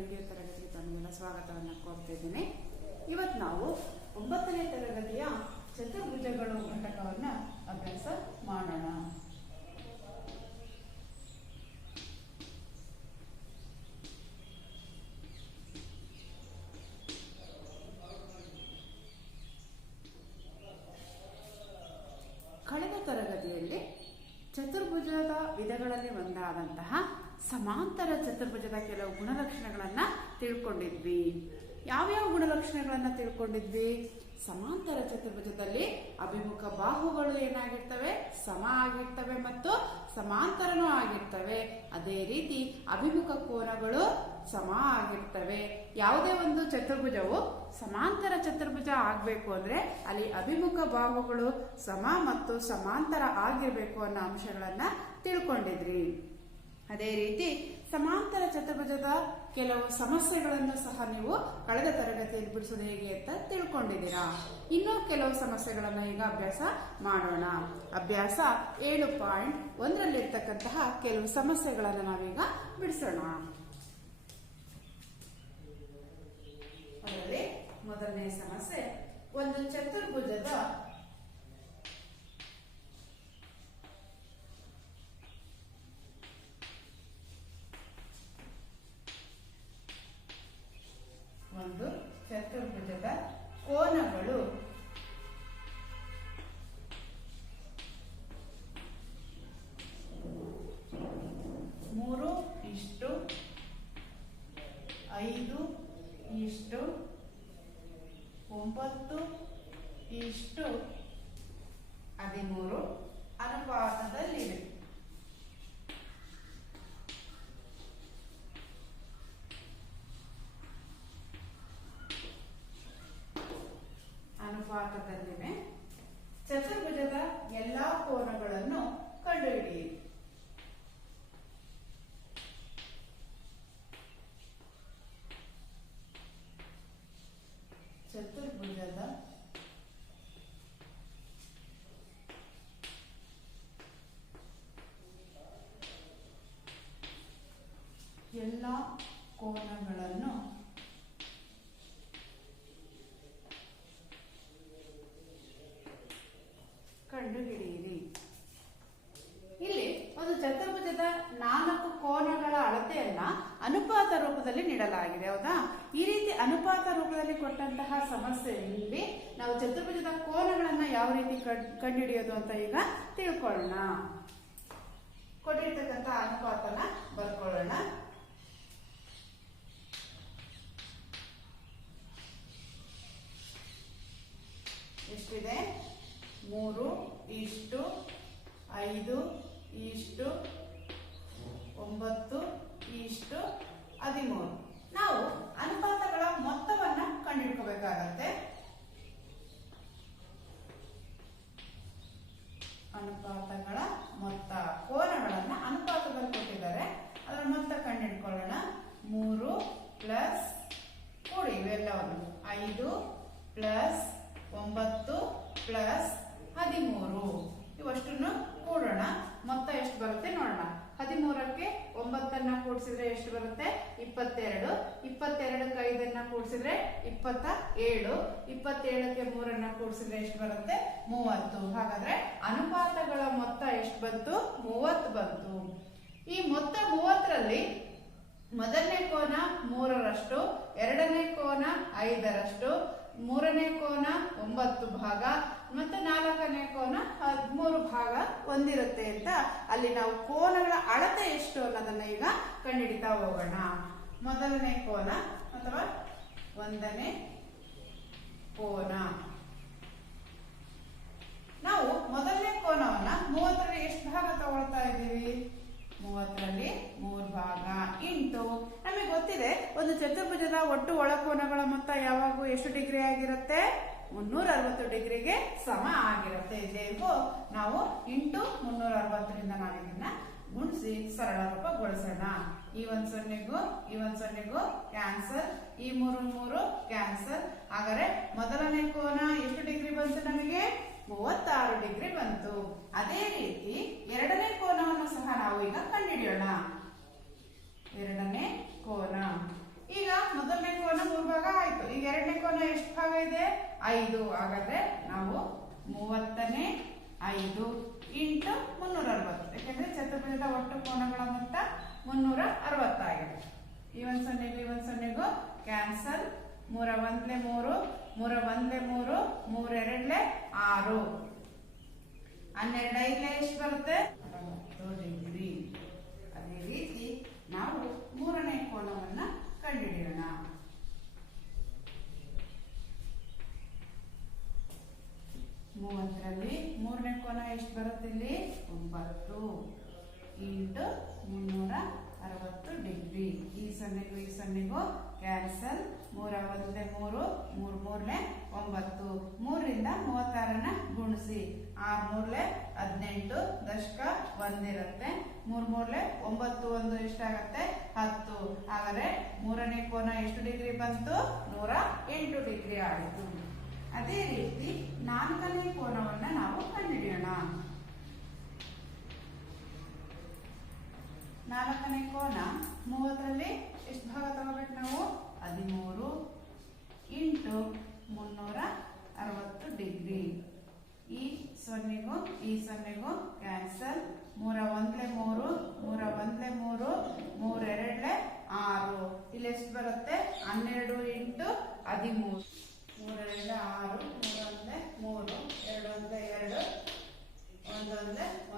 Video ತರಗತಿಗೆ ತಮಗೆಲ್ಲ ಸ್ವಾಗತವನ್ನು ಕೋರ್ತಿದ್ದೀನಿ. ಇವತ್ತು ನಾವು 9ನೇ ತರಗತಿಯ ಚತುರ್ಭುಜಗಳು ಘಟಕವನ್ನು ಅಭ್ಯಾಸ ಮಾಡೋಣ. ಕಳೆದ ತರಗತಿಯಲ್ಲಿ ಚತುರ್ಭುಜದ ವಿಧಗಳಲ್ಲಿ ಒಂದಾದಂತಹ ಸಮಾಂತರ ಚತುರ್ಭುಜದ ಕೆಲವು ಗುಣಲಕ್ಷಣಗಳನ್ನು ತಿಳ್ಕೊಂಡಿದ್ವಿ. ಯಾವ್ಯಾವ ಗುಣಲಕ್ಷಣಗಳನ್ನು ತಿಳ್ಕೊಂಡಿದ್ವಿ? ಸಮಾಂತರ ಚತುರ್ಭುಜದಲ್ಲಿ ಅಭಿಮುಖ ಬಾಹುಗಳು ಏನಾಗಿರ್ತವೆ? ಸಮ ಆಗಿರ್ತವೆ ಮತ್ತು ಸಮಾಂತರನೂ ಆಗಿರ್ತವೆ. ಅದೇ ರೀತಿ ಅಭಿಮುಖ ಕೋನಗಳು ಸಮ ಆಗಿರ್ತವೆ. ಯಾವುದೇ ಒಂದು ಚತುರ್ಭುಜವು ಸಮಾಂತರ ಚತುರ್ಭುಜ ಆಗಬೇಕು ಅಂದ್ರೆ ಅಲ್ಲಿ ಅಭಿಮುಖ ಬಾಹುಗಳು ಸಮ ಮತ್ತು ಸಮಾಂತರ ಆಗಿರ್ಬೇಕು ಅನ್ನೋ ಅಂಶಗಳನ್ನ ತಿಳ್ಕೊಂಡಿದ್ರಿ. ಅದೇ ರೀತಿ ಸಮಾಂತರ ಚತುರ್ಭುಜದ ಕೆಲವು ಸಮಸ್ಯೆಗಳನ್ನು ಸಹ ನೀವು ಕಳೆದ ತರಗತಿಯಲ್ಲಿ ಬಿಡಿಸೋದು ಹೇಗೆ ಅಂತ ತಿಳ್ಕೊಂಡಿದ್ದೀರಾ. ಇನ್ನೂ ಕೆಲವು ಸಮಸ್ಯೆಗಳನ್ನು ಈಗ ಅಭ್ಯಾಸ ಮಾಡೋಣ. ಅಭ್ಯಾಸ 7.1ರಲ್ಲಿರ್ತಕ್ಕಂತಹ ಕೆಲವು ಸಮಸ್ಯೆಗಳನ್ನು ನಾವೀಗ ಬಿಡಿಸೋಣ. ಅದರಲ್ಲಿ ಮೊದಲನೇ ಸಮಸ್ಯೆ, ಒಂದು ಚತುರ್ಭುಜದ ಕೋನಗಳು 3:5:9:13 ಅನುಪಾತದಲ್ಲಿವೆ. ಚತುರ್ಭುಜದ ಎಲ್ಲಾ ಕೋನಗಳನ್ನು ಕಂಡುಹಿಡಿಯಿರಿ. ಚತುರ್ಭುಜದ ಎಲ್ಲಾ ಕೋನಗಳನ್ನು ಕಂಡುಹಿಡಿಯಿರಿ. ಇಲ್ಲಿ ಒಂದು ಚತುರ್ಭುಜದ 4 ಕೋನಗಳ ಅಳತೆಯನ್ನ ಅನುಪಾತ ರೂಪದಲ್ಲಿ ನೀಡಲಾಗಿದೆ. ಹೌದಾ? ಈ ರೀತಿ ಅನುಪಾತ ರೂಪದಲ್ಲಿ ಕೊಟ್ಟಂತಹ ಸಮಸ್ಯೆಯಲ್ಲಿ ನಾವು ಚತುರ್ಭುಜದ ಕೋನಗಳನ್ನ ಯಾವ ರೀತಿ ಕಂಡುಹಿಡಿಯೋದು ಅಂತ ಈಗ ತಿಳ್ಕೊಳ್ಳೋಣ. ಕೊಟ್ಟಿರ್ತಕ್ಕಂಥ ಅನುಪಾತನ ಬರ್ಕೊಳ್ಳೋಣ. ಎಷ್ಟಿದೆ? 3:5:9:13. ನಾವು ಅನುಪಾತಗಳ ಮೊತ್ತವನ್ನ ಕಂಡುಹಿಡ್ಕೋಬೇಕಾಗತ್ತೆ. ಅನುಪಾತಗಳ ಮೊತ್ತ, ಕೋನಗಳನ್ನ ಅನುಪಾತದಲ್ಲಿ ಕೊಟ್ಟಿದ್ದಾರೆ, ಅದರ ಮೊತ್ತ ಕಂಡುಹಿಡ್ಕೊಳ್ಳೋಣ. 3 ಪ್ಲಸ್ ಕೂಡಿ ಇವೆಲ್ಲವನ್ನು 5 ಪ್ಲಸ್ 9 ಪ್ಲಸ್ 13 ಇವಷ್ಟನ್ನು ಕೂಡೋಣ. ಮೊತ್ತ ಎಷ್ಟು ಬರುತ್ತೆ ನೋಡೋಣ. 13ಕ್ಕೆ 9 ಕೂಡಿಸಿದ್ರೆ ಎಷ್ಟು ಬರುತ್ತೆ? 22. 22ಕ್ಕೆ 5 ಕೂಡಿಸಿದ್ರೆ 27. 27ಕ್ಕೆ 3 ಕೂಡಿಸಿದ್ರೆ ಎಷ್ಟು ಬರುತ್ತೆ? 30. ಹಾಗಾದ್ರೆ ಅನುಪಾತಗಳ ಮೊತ್ತ ಎಷ್ಟು ಬಂತು? 30 ಬಂತು. ಈ ಮೊತ್ತ 30ರಲ್ಲಿ ಮೊದಲನೇ ಕೋನ 3ರಷ್ಟು, ಎರಡನೇ ಕೋನ 5ರಷ್ಟು, ಮೂರನೇ ಕೋನ 9 ಭಾಗ ಮತ್ತೆ 4ನೇ ಕೋನ 13 ಭಾಗ ಹೊಂದಿರುತ್ತೆ ಅಂತ ಅಲ್ಲಿ ನಾವು ಕೋನಗಳ ಅಳತೆ ಎಷ್ಟು ಅನ್ನೋದನ್ನ ಈಗ ಕಂಡುಹಿಡಿತಾ ಹೋಗೋಣ. ಮೊದಲನೇ ಕೋನ ಅಥವಾ 1ನೇ ಕೋನ, ನಾವು ಮೊದಲನೇ ಕೋನವನ್ನ 30ರಲ್ಲಿ ಎಷ್ಟು ಭಾಗ ತಗೊಳ್ತಾ ಇದ್ದೀವಿ? 30ರಲ್ಲಿ 3 ಭಾಗ ಇಂಟು ನಮಗೆ ಗೊತ್ತಿದೆ ಒಂದು ಚತುರ್ಭುಜದ ಒಟ್ಟು ಒಳಕೋನಗಳ ಮೊತ್ತ ಯಾವಾಗೂ ಎಷ್ಟು ಡಿಗ್ರಿ ಆಗಿರುತ್ತೆ? 360 ಡಿಗ್ರಿಗೆ ಸಮ ಆಗಿರುತ್ತೆ. ಇದೇಗೋ ನಾವು ಇಂಟು 360ರಿಂದ ನಾವು ಇದನ್ನ ಗುಣಿಸಿ ಸರಳ ರೂಪಗೊಳಿಸೋಣ. ಈ 1 0ಗೂ ಈ 1 0ಗೂ ಕ್ಯಾನ್ಸಲ್, ಈ 3 ಕ್ಯಾನ್ಸಲ್. ಹಾಗಾದ್ರೆ ಮೊದಲನೇ ಕೋನ ಎಷ್ಟು ಡಿಗ್ರಿ ಬಂತು ನಮಗೆ? 36 ಡಿಗ್ರಿ ಬಂತು. ಅದೇ ರೀತಿ ಎರಡನೇ ಕೋನವನ್ನು ಸಹ ನಾವು ಈಗ ಕಂಡುಹಿಡಿಯೋಣ. ಎರಡನೇ ಕೋನ 5. ಹಾಗಾದ್ರೆ ನಾವು 30ನೇ 5 ಇಂಟು 360, ಯಾಕಂದ್ರೆ ಚತುರ್ಭುಜದ ಒಟ್ಟು ಕೋನಗಳ ಮೊತ್ತ 360 ಆಗಿದೆ. ಈ ಒಂದು ಸೊನ್ನೆಗೂ ಈ ಒಂದು ಸೊನ್ನೆಗೂ ಕ್ಯಾನ್ಸಲ್. 3 1 3, 3 1 3, 3 2 6, 12 5 ಎಷ್ಟು ಬರುತ್ತೆ? 60 ಡಿಗ್ರಿ. ಅದೇ ರೀತಿ ನಾವು ಮೂರನೇ ಕೋನವನ್ನ ಕಂಡುಹಿಡಿಯೋಣ. 30ರಲ್ಲಿ ಮೂರನೇ ಕೋನ ಎಷ್ಟು ಬರುತ್ತೆ? ಇಲ್ಲಿ 9 ಇಂಟು 360 ಡಿಗ್ರಿ. ಈ ಸೊನ್ನೆಗೂ ಈ ಸೊನ್ನೆಗೂ ಕ್ಯಾನ್ಸಲ್. 3 1 3, 3 3 9, 3ರಿಂದ 36ನ್ನ ಗುಣಿಸಿ. 6 3 18, ದಶಕ 1 ಇರುತ್ತೆ. 3 3 9 1 ಎಷ್ಟಾಗತ್ತೆ? 10. ಹಾಗಾದ್ರೆ ಮೂರನೇ ಕೋನ ಎಷ್ಟು ಡಿಗ್ರಿ ಬಂತು? 108 ಡಿಗ್ರಿ ಆಯಿತು. ಅದೇ ರೀತಿ ನಾಲ್ಕನೇ ಕೋನವನ್ನ ನಾವು ಕಂಡುಹಿಡಿಯೋಣ. ನಾಲ್ಕನೇ ಕೋನ 30ರಲ್ಲಿ ಎಷ್ಟು ಭಾಗ ತಗೋಬೇಕು ನಾವು? 13 ಇಂಟು 360 ಡಿಗ್ರಿ. ಈ ಸೊನ್ನೆಗೂ ಈ ಸೊನ್ನೆಗೂ ಕ್ಯಾನ್ಸಲ್. 3 1 3, 3 1 3, 3 2 6. ಇಲ್ಲಿ ಎಷ್ಟು ಬರುತ್ತೆ? 12 ಇಂಟು 13. 3 2 6, 3 1 3, 2 1 2, 1 1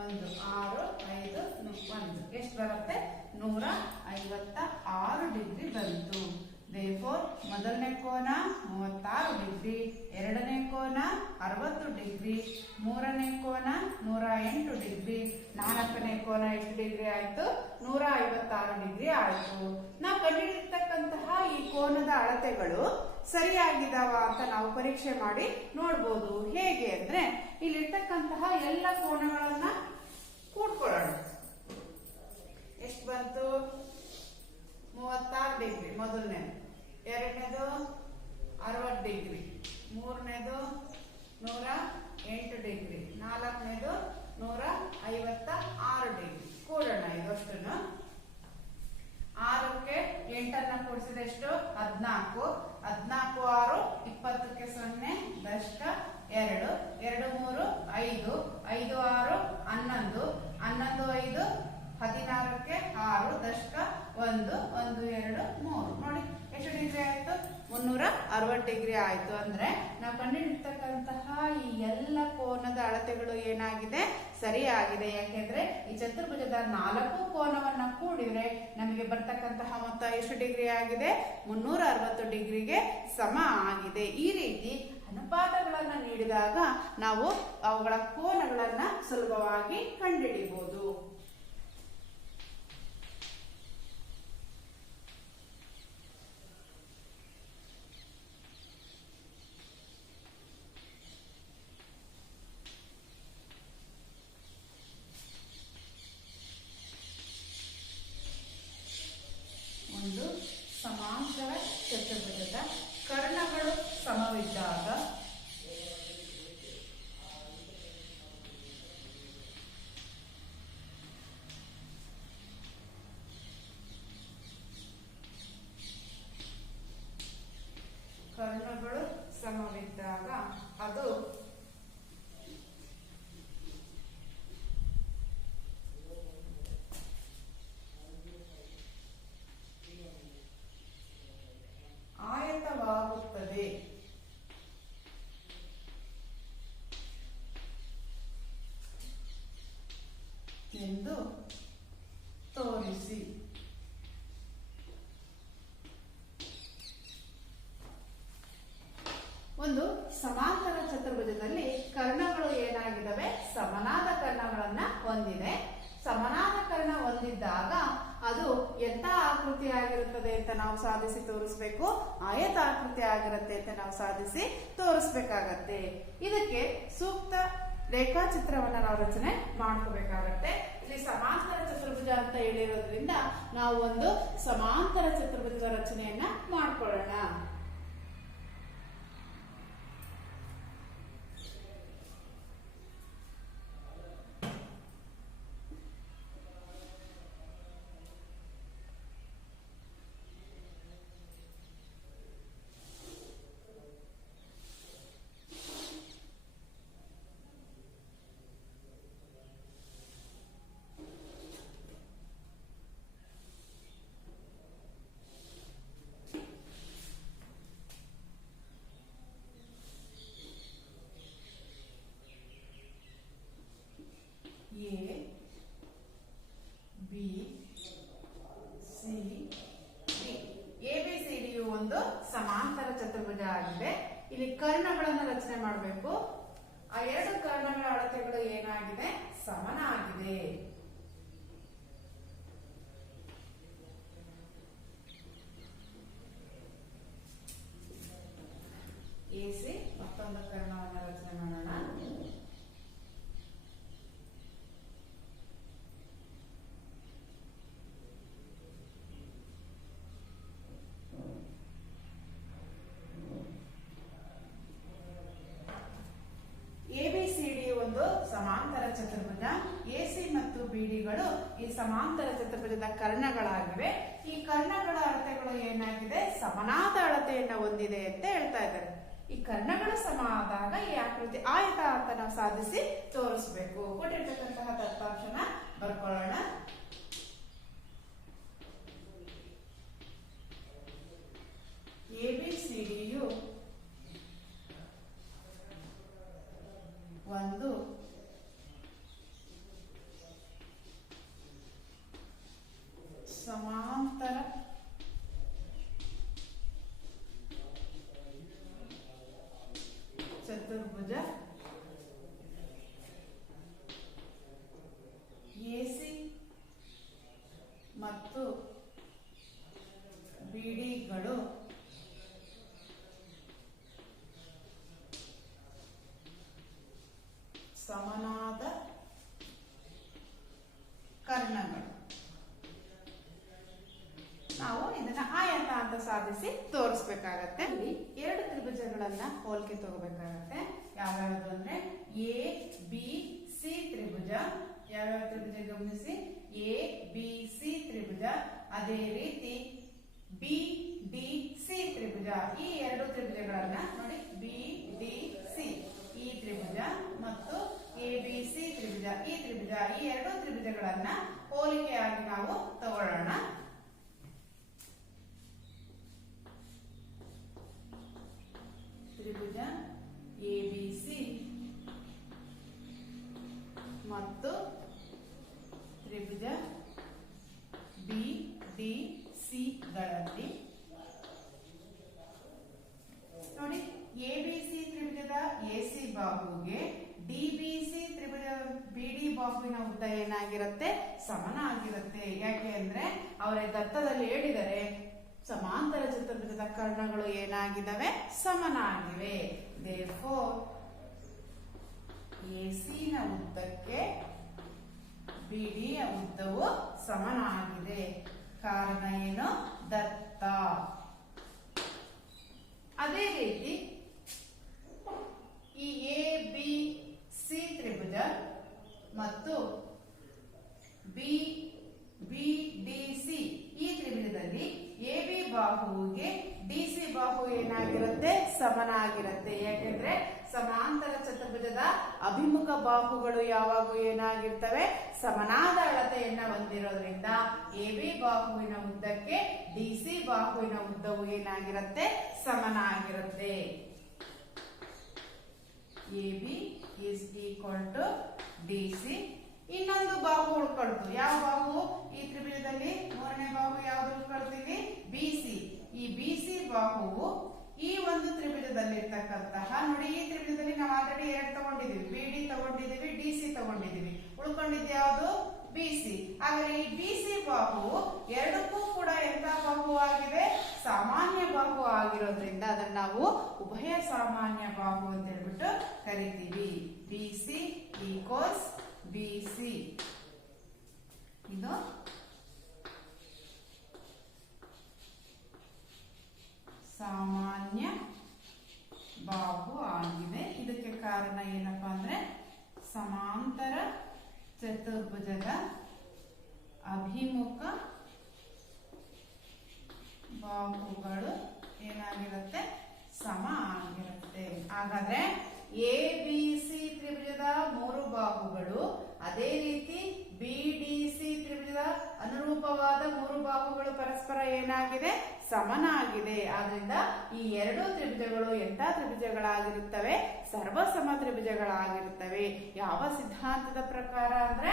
1, 6 5 1. ಎಷ್ಟು ಬರುತ್ತೆ? 156 ಡಿಗ್ರಿ ಬಂತು. ದೇರ್ಫೋರ್ ಮೊದಲನೇ ಕೋನ 36 ಡಿಗ್ರಿ, ಎರಡನೇ ಕೋನ 60 ಡಿಗ್ರಿ, ಮೂರನೇ ಕೋನ 108 ಡಿಗ್ರಿ, ನಾಲ್ಕನೇ ಕೋನ ಎಷ್ಟು ಡಿಗ್ರಿ ಆಯ್ತು? 156 ಡಿಗ್ರಿ ಆಯ್ತು. ನಾವು ಕಂಡುಹಿಡಿದಿರ್ತಕ್ಕಂತಹ ಈ ಕೋನದ ಅಳತೆಗಳು ಸರಿಯಾಗಿದಾವ ಅಂತ ನಾವು ಪರೀಕ್ಷೆ ಮಾಡಿ ನೋಡ್ಬೋದು. ಹೇಗೆ ಅಂದ್ರೆ ಇಲ್ಲಿರ್ತಕ್ಕಂತಹ ಎಲ್ಲ ಕೋನಗಳನ್ನ ಕೂಡ್ಕೊಳ್ಳೋಣ. ಎಷ್ಟು ಬಂತು? 36 ಡಿಗ್ರಿ ಮೊದಲನೇದು, ಎರಡನೇದು 60 ಡಿಗ್ರಿ, ಮೂರನೇದು 108 ಡಿಗ್ರಿ, ನಾಲ್ಕನೇದು 156 ಡಿಗ್ರಿ. ಕೂಡೋಣ ಇದಷ್ಟನ್ನು. 6ಕ್ಕೆ 8 ಕೂಡಿಸಿದ ಎಷ್ಟು? 14. 14 6, 20ಕ್ಕೆ 0, ದಶಕ 2, 2 3 5, 5 6 11, 11 5 16ಕ್ಕೆ 6, ದಶಕ 1, 1 2 3. ನೋಡಿ ಎಷ್ಟು ಡಿಗ್ರಿ ಆಯ್ತು? 360 ಡಿಗ್ರಿ ಆಯ್ತು. ಅಂದ್ರೆ ನಾವು ಕಂಡುಹಿಡಿತಕ್ಕಂತಹ ಈ ಎಲ್ಲ ಕೋನದ ಅಳತೆಗಳು ಏನಾಗಿದೆ? ಸರಿಯಾಗಿದೆ. ಯಾಕೆಂದ್ರೆ ಈ ಚತುರ್ಭುಜದ 4 ಕೋನವನ್ನ ಕೂಡಿದ್ರೆ ನಮಗೆ ಬರ್ತಕ್ಕಂತಹ ಮೊತ್ತ ಎಷ್ಟು ಡಿಗ್ರಿ ಆಗಿದೆ? 360 ಡಿಗ್ರಿಗೆ ಸಮ ಆಗಿದೆ. ಈ ರೀತಿ ಅನುಪಾತಗಳನ್ನ ನೀಡಿದಾಗ ನಾವು ಅವುಗಳ ಕೋನಗಳನ್ನ ಸುಲಭವಾಗಿ ಕಂಡುಹಿಡಿಯಬಹುದು. ಒಂದು ಸಮಾಂತರ ಚತುರ್ಭುಜದ ಕರ್ಣಗಳು ಸಮವಿದ್ದಾಗ ಅದು ಆಯತವಾಗುತ್ತದೆ ಎಂದು ತೋರಿಸಿ. ಒಂದು ಸಮಾಂತರ ಚತುರ್ಭುಜದಲ್ಲಿ ಕರ್ಣಗಳು ಏನಾಗಿದ್ದಾವೆ? ಸಮನಾದ ಕರ್ಣಗಳನ್ನ ಹೊಂದಿದೆ. ಸಮನಾದ ಕರ್ಣ ಹೊಂದಿದ್ದಾಗ ಅದು ಎಂಥ ಆಕೃತಿ ಆಗಿರುತ್ತದೆ ಅಂತ ನಾವು ಸಾಧಿಸಿ ತೋರಿಸ್ಬೇಕು. ಆಯತ ಆಕೃತಿ ಆಗಿರುತ್ತೆ ಅಂತ ನಾವು ಸಾಧಿಸಿ ತೋರಿಸ್ಬೇಕಾಗತ್ತೆ. ಇದಕ್ಕೆ ಸೂಕ್ತ ರೇಖಾಚಿತ್ರವನ್ನ ನಾವು ರಚನೆ ಮಾಡ್ಕೋಬೇಕಾಗತ್ತೆ. ಇಲ್ಲಿ ಸಮಾಂತರ ಚತುರ್ಭುಜ ಅಂತ ಹೇಳಿರೋದ್ರಿಂದ ನಾವು ಒಂದು ಸಮಾಂತರ ಚತುರ್ಭುಜದ ರಚನೆಯನ್ನ ಮಾಡ್ಕೊಳ್ಳೋಣ. B C D. ABCD ಒಂದು ಸಮಾಂತರ ಚತುರ್ಭುಜ ಆಗಿದೆ. ಇಲ್ಲಿ ಕರ್ಣಗಳನ್ನು ರಚನೆ ಮಾಡಬೇಕು. ಆ ಎರಡು ಕರ್ಣಗಳ ಅಳತೆಗಳು ಏನಾಗಿದೆ? ಸಮನಾಗಿದೆ. AC ಮತ್ತೊಂದು ಕರ್ಣವನ್ನು ರಚನೆ ಮಾಡೋಣ. ABCD ಒಂದು ಸಮಾಂತರ ಚತುರ್ಭುಜ. AC ಮತ್ತು BDಗಳು ಈ ಸಮಾಂತರ ಚತುರ್ಭುಜದ ಕರ್ಣಗಳಾಗಿವೆ. ಈ ಕರ್ಣಗಳ ಅಳತೆಗಳು ಏನಾಗಿದೆ? ಸಮನಾದ ಅಳತೆಯನ್ನು ಹೊಂದಿದೆ ಅಂತ ಹೇಳ್ತಾ ಇದ್ದಾರೆ. ಈ ಕರ್ಣಗಳು ಸಮ ಆದಾಗ ಈ ಆಕೃತಿ ಆಯತ ಅಂತ ನಾವು ಸಾಧಿಸಿ ತೋರಿಸಬೇಕು. ಕೊಟ್ಟಿರ್ತಕ್ಕಂತಹ ದತ್ತಾಂಶನ ಬರ್ಕೊಳ್ಳೋಣ. ABCDಯು ಒಂದು ಸಮಾಂತರ ಚತುರ್ಭುಜ. AC ಮತ್ತು BDಗಳು ಸಮನಾದ ಕರ್ಣಗಳು. ನಾವು ಇದನ್ನ ಆಯತ ಅಂತ ಸಾಧಿಸಿ ತೋರಿಸ್ಬೇಕಾಗತ್ತೆ. ಇಲ್ಲಿ ಎರಡು ತ್ರಿಭುಜಗಳನ್ನ ಹೋಲಿಕೆ ತಗೋಬೇಕಾಗತ್ತೆ. ಯಾವ್ಯಾವುದು ಅಂದ್ರೆ ABC ತ್ರಿಭುಜ. ಯಾವ್ಯಾವ ತ್ರಿಭುಜ ಗಮನಿಸಿ? ABC ತ್ರಿಭುಜ. ಅದೇ ರೀತಿ BDC ತ್ರಿಭುಜ. ಈ ಎರಡು ತ್ರಿಭುಜಗಳನ್ನ ನೋಡಿ, BDC ಈ ತ್ರಿಭುಜ ಮತ್ತು ABC ತ್ರಿಭುಜ ಈ ತ್ರಿಭುಜ. ಈ ಎರಡು ತ್ರಿಭುಜಗಳನ್ನ ಹೋಲಿಕೆಯಾಗಿ ನಾವು ತಗೊಳ್ಳೋಣ. ತ್ರಿಭುಜ ABC ಮತ್ತು ತ್ರಿಭುಜ BDC ಗಳಲ್ಲಿ ನೋಡಿ, ABC ತ್ರಿಭುಜದ AC ಬಾಹುಗೆ DBC ತ್ರಿಭುಜ BD ಬಾಹುವಿನ ಉದ್ದ ಏನಾಗಿರುತ್ತೆ? ಸಮನಾಗಿರುತ್ತೆ. ಯಾಕೆ ಅಂದ್ರೆ ಅವರ ದತ್ತದಲ್ಲಿ ಹೇಳಿದರೆ ಸಮಾಂತರ ಚತುರ್ಭುಜದ ಕರ್ಣಗಳು ಏನಾಗಿದ್ದಾವೆ? ಸಮನಾಗಿವೆ. Therefore AC ನ ಉದ್ದಕ್ಕೆ BD ಯ ಉದ್ದವು ಸಮನಾಗಿದೆ. ಕಾರಣ ಏನು? ದತ್ತ. ಅದೇ ರೀತಿ ಈ ABC ತ್ರಿಭುಜ ಮತ್ತು BDC ಈ ತ್ರಿಭುಜದಲ್ಲಿ AB ಬಾಹುವಿಗೆ DC ಬಾಹು ಏನಾಗಿರುತ್ತೆ? ಸಮನಾಗಿರುತ್ತೆ. ಯಾಕೆಂದ್ರೆ ಸಮಾಂತರ ಚತುರ್ಭುಜದ ಅಭಿಮುಖ ಬಾಹುಗಳು ಯಾವಾಗೂ ಏನಾಗಿರ್ತವೆ? ಸಮನಾದ ಅಳತೆಯನ್ನ ಹೊಂದಿರೋದ್ರಿಂದ AB ಬಾಹುವಿನ ಉದ್ದಕ್ಕೆ DC ಬಾಹುವಿನ ಉದ್ದವು ಏನಾಗಿರುತ್ತೆ? ಸಮನಾಗಿರುತ್ತೆ. AB is equal to DC. ಇನ್ನೊಂದು ಬಾಹು ಉಳ್ಕೊಳ್ತು. ಯಾವ ಬಾಹು? ಈ ತ್ರಿಭುಜದಲ್ಲಿ ಮೂರನೇ ಬಾಹು ಯಾವ್ದು ಉಳ್ಕೊಳ್ತೀವಿ? BC. ಈ BC ಬಾಹುವು ಈ ಒಂದು ತ್ರಿಭುಜದಲ್ಲಿ ಇರ್ತಕ್ಕಂತಹ, ನೋಡಿ ಈ ತ್ರಿಭುಜದಲ್ಲಿ ನಾವು ಆಲ್ರೆಡಿ ಎರಡು ತಗೊಂಡಿದೀವಿ, BD ತಗೊಂಡಿದೀವಿ, DC ತಗೊಂಡಿದೀವಿ. ಉಳ್ಕೊಂಡಿದ್ದು ಯಾವುದು? BC. ಹಾಗಾದ್ರೆ ಈ BC ಬಾಹುವು ಎರಡಕ್ಕೂ ಕೂಡ ಎಂತ ಬಾಹು ಆಗಿದೆ? ಸಾಮಾನ್ಯ ಬಾಹು ಆಗಿರೋದ್ರಿಂದ ಅದನ್ನ ನಾವು ಉಭಯ ಸಾಮಾನ್ಯ ಬಾಹು ಅಂತ ಹೇಳ್ಬಿಟ್ಟು ಕರಿತೀವಿ. BC equals BC. ಇದು ಸಾಮಾನ್ಯ ಬಾಹು ಆಗಿದೆ. ಇದಕ್ಕೆ ಕಾರಣ ಏನಪ್ಪಾ ಅಂದ್ರೆ ಸಮಾಂತರ ಚತುರ್ಭುಜದ ಅಭಿಮುಖ ಬಾಹುಗಳು ಏನಾಗಿರುತ್ತೆ? ಸಮ ಆಗಿರುತ್ತೆ. ಹಾಗಾದ್ರೆ ABC ತ್ರಿಭುಜದ ಮೂರು ಬಾಹುಗಳು ಅದೇ ರೀತಿ BDC ತ್ರಿಭುಜದ ಅನುರೂಪವಾದ ಮೂರು ಬಾಹುಗಳು ಪರಸ್ಪರ ಏನಾಗಿದೆ? ಸಮನಾಗಿದೆ. ಆದ್ರಿಂದ ಈ ಎರಡು ತ್ರಿಭುಜಗಳು ಎಂಥ ತ್ರಿಭುಜಗಳಾಗಿರುತ್ತವೆ? ಸರ್ವಸಮ ತ್ರಿಭುಜಗಳಾಗಿರುತ್ತವೆ. ಯಾವ ಸಿದ್ಧಾಂತದ ಪ್ರಕಾರ ಅಂದ್ರೆ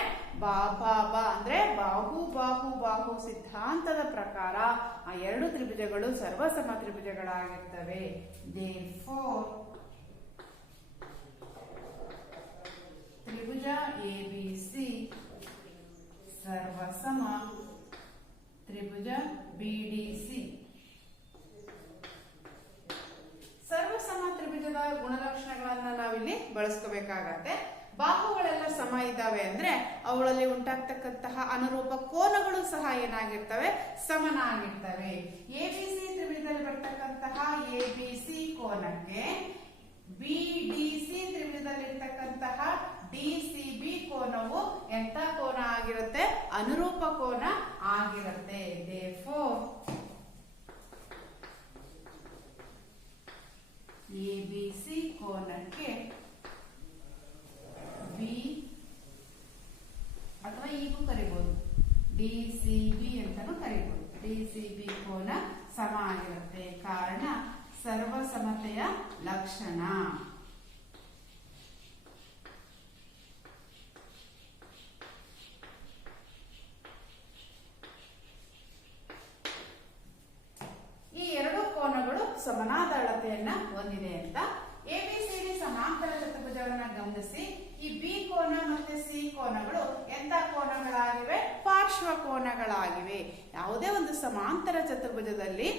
ಅಂದ್ರೆ ಬಾಹು ಬಾಹು ಬಾಹು ಸಿದ್ಧಾಂತದ ಪ್ರಕಾರ ಆ ಎರಡು ತ್ರಿಭುಜಗಳು ಸರ್ವಸಮ ತ್ರಿಭುಜಗಳಾಗಿರ್ತವೆ. Therefore, ತ್ರಿಭುಜ ABC ಸರ್ವಸಮ ತ್ರಿಭುಜ BDC. ಸರ್ವಸಮ ತ್ರಿಭುಜದ ಗುಣಲಕ್ಷಣಗಳನ್ನ ನಾವಿಲ್ಲಿ ಬಳಸ್ಕೋಬೇಕಾಗತ್ತೆ. ಬಾಹುಗಳೆಲ್ಲ ಸಮ ಇದ್ದಾವೆ ಅಂದ್ರೆ ಅವುಗಳಲ್ಲಿ ಉಂಟಾಗ್ತಕ್ಕಂತಹ ಅನುರೂಪ ಕೋನಗಳು ಸಹ ಏನಾಗಿರ್ತವೆ? ಸಮನಾಗಿರ್ತವೆ. ABC ತ್ರಿಭುಜದಲ್ಲಿ ಬರ್ತಕ್ಕಂತಹ ABC ಕೋನಕ್ಕೆ BDC ತ್ರಿಭುಜದಲ್ಲಿರ್ತಕ್ಕಂತಹ DCB ಕೋನವು ಎಂತ ಕೋನ ಆಗಿರುತ್ತೆ? ಅನುರೂಪ ಕೋನ ಆಗಿರುತ್ತೆ. Therefore, ABC ಕೋನಕ್ಕೆ B ಅಥವಾ ಈಗೂ ಕರಿಬಹುದು, DCB ಅಂತಾನು ಕರಿಬಹುದು. DCB ಕೋನ ಸಮ ಆಗಿರುತ್ತೆ. ಕಾರಣ ಸರ್ವಸಮತೆಯ ಲಕ್ಷಣ. ಈ ಎರಡು ಕೋನಗಳು ಸಮನಾದ ಅಳತೆಯನ್ನ ಹೊಂದಿದೆ ಅಂತ. ABCD ಸಮಾಂತರ ಚತುರ್ಭುಜವನ್ನ ಗಮನಿಸಿ. ಈ ಬಿ ಕೋನ ಮತ್ತೆ ಸಿ ಕೋನಗಳು ಎಂತ ಕೋನಗಳಾಗಿವೆ? ಪಾರ್ಶ್ವ ಕೋನಗಳಾಗಿವೆ. ಯಾವುದೇ ಒಂದು ಸಮಾಂತರ ಚತುರ್ಭುಜದಲ್ಲಿ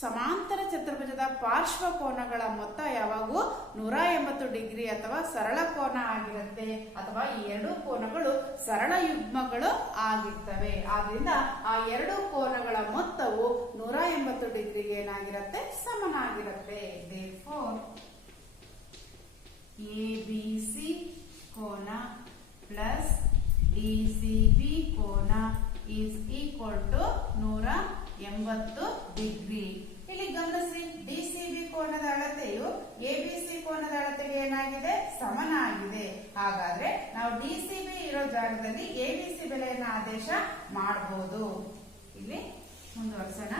ಸಮಾಂತರ ಚತುರ್ಭುಜದ ಪಾರ್ಶ್ವ ಕೋನಗಳ ಮೊತ್ತ ಯಾವಾಗೂ 180 ಡಿಗ್ರಿ ಅಥವಾ ಸರಳ ಕೋನ ಆಗಿರುತ್ತೆ, ಅಥವಾ ಈ ಎರಡು ಕೋನಗಳು ಸರಳ ಯುಗ್ಮಗಳು ಆಗಿರ್ತವೆ. ಆದ್ರಿಂದ ಆ ಎರಡು ಕೋನಗಳ ಮೊತ್ತವು 180 ಡಿಗ್ರಿಗೆ ಏನಾಗಿರುತ್ತೆ? ಸಮನಾಗಿರುತ್ತೆ. Therefore, ABC ಕೋನ ಪ್ಲಸ್ DCB ಕೋನ is equal to 180 ಡಿಗ್ರಿ. ಇಲ್ಲಿ ಗಮನಿಸಿ, DCB ಕೋನದ ಅಳತೆಯು ABC ಕೋನದ ಅಳತೆಗೆ ಏನಾಗಿದೆ? ಸಮನಾಗಿದೆ. ಹಾಗಾದ್ರೆ ನಾವು DCB ಇರೋ ಜಾಗದಲ್ಲಿ ABC ಬೆಲೆಯನ್ನು ಆದೇಶ ಮಾಡಬಹುದು. ಇಲ್ಲಿ ಮುಂದುವರ್ಸೋಣ.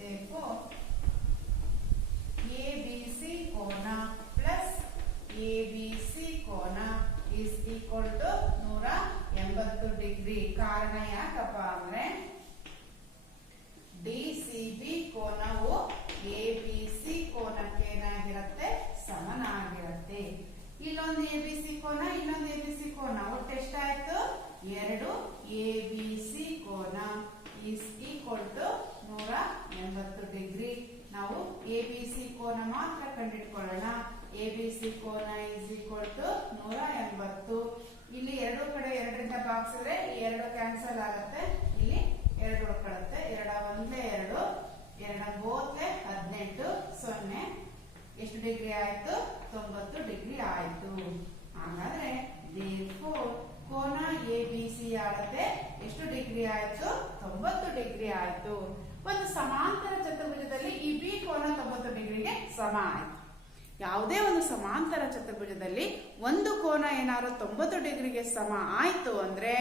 Therefore, ABC ಕೋನ ಪ್ಲಸ್ ABC ಕೋನ is equal to 180 ಡಿಗ್ರಿ. ಕಾರಣ ಯಾಕಪ್ಪ ಅಂದ್ರೆ DCB ಕೋನವು ABC ಕೋನಕ್ಕೆ ಏನಾಗಿರುತ್ತೆ? ಸಮನಾಗಿರುತ್ತೆ. ಇಲ್ಲೊಂದು ABC ಕೋನ, ಇಲ್ಲೊಂದು ABC ಕೋನ, ಒಟ್ಟು ಎಷ್ಟಾಯ್ತು? 2 ABC ಕೋನ is equal to 180 ಡಿಗ್ರಿ. ನಾವು ABC ಕೋನ ಮಾತ್ರ ಕಂಡಿಟ್ಕೊಳ್ಳೋಣ. ABC ಕೋನ is equal to 180. ಇಲ್ಲಿ ಎರಡು ಕಡೆ 2ರಿಂದ ಭಾಗಿಸಿದ್ರೆ ಈ 2 ಕ್ಯಾನ್ಸಲ್ ಆಗುತ್ತೆ. ಇಲ್ಲಿ 2 ಉಳ್ಕೊಳ್ಳುತ್ತೆ. 2 ಒಂದೇ 2, 2 ಗೋತೆ 18, 0 ಎಷ್ಟು ಡಿಗ್ರಿ ಆಯ್ತು? 90 ಡಿಗ್ರಿ ಆಯ್ತು. ಹಾಗಾದ್ರೆ therefore ಕೋನ ABC ಅಳತೆ ಎಷ್ಟು ಡಿಗ್ರಿ ಆಯ್ತು? 90 ಡಿಗ್ರಿ ಆಯ್ತು. ಒಂದು ಸಮಾಂತರ ಚತುರ್ಭುಜದಲ್ಲಿ ಈ ಬಿ ಕೋನ 90 ಡಿಗ್ರಿಗೆ ಸಮ ಆಯ್ತು. ಯಾವುದೇ ಒಂದು ಸಮಾಂತರ ಚತುರ್ಭುಜದಲ್ಲಿ ಒಂದು ಕೋನ ಏನಾದ್ರು 90 ಡಿಗ್ರಿಗೆ ಸಮ ಆಯ್ತು ಅಂದ್ರೆ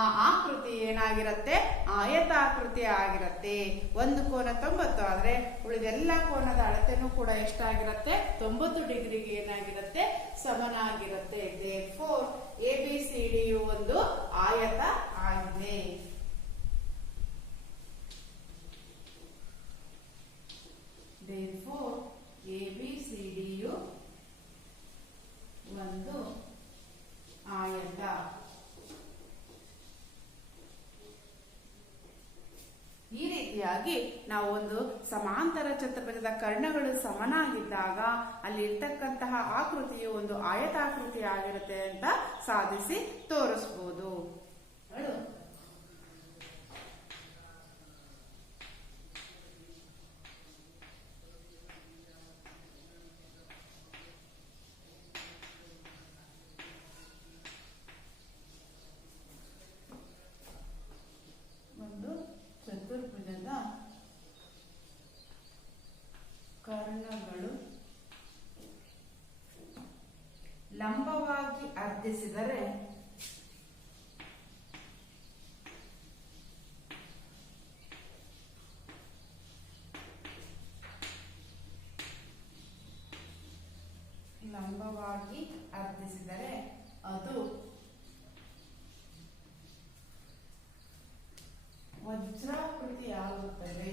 ಆ ಆಕೃತಿ ಏನಾಗಿರುತ್ತೆ? ಆಯತಾಕೃತಿ ಆಗಿರುತ್ತೆ. ಒಂದು ಕೋನ 90 ಆದ್ರೆ ಉಳಿದೆಲ್ಲ ಕೋನದ ಅಳತೆನೂ ಕೂಡ ಎಷ್ಟಾಗಿರುತ್ತೆ? 90 ಡಿಗ್ರಿಗೆ ಏನಾಗಿರುತ್ತೆ? ಸಮನಾಗಿರುತ್ತೆ. Therefore, ABCD ಯು ಒಂದು ಆಯತ ಆಗಿದೆ. Therefore, ABCD ಯು ಒಂದು ಆಯತ. ಈ ರೀತಿಯಾಗಿ ನಾವು ಒಂದು ಸಮಾಂತರ ಚತುರ್ಭುಜದ ಕರ್ಣಗಳು ಸಮನಾಗಿದ್ದಾಗ ಅಲ್ಲಿ ಇರ್ತಕ್ಕಂತಹ ಆಕೃತಿಯು ಒಂದು ಆಯತಾಕೃತಿ ಆಗಿರುತ್ತೆ ಅಂತ ಸಾಧಿಸಿ ತೋರಿಸಬಹುದು. ಚತುರ್ಭುಜದ ಕರ್ಣಗಳು ಲಂಬವಾಗಿ ಅರ್ಧಿಸಿದರೆ ಲಂಬವಾಗಿ ಅರ್ಧಿಸಿದರೆ ಅದು ವಜ್ರಾಕೃತಿಯಾಗುತ್ತದೆ.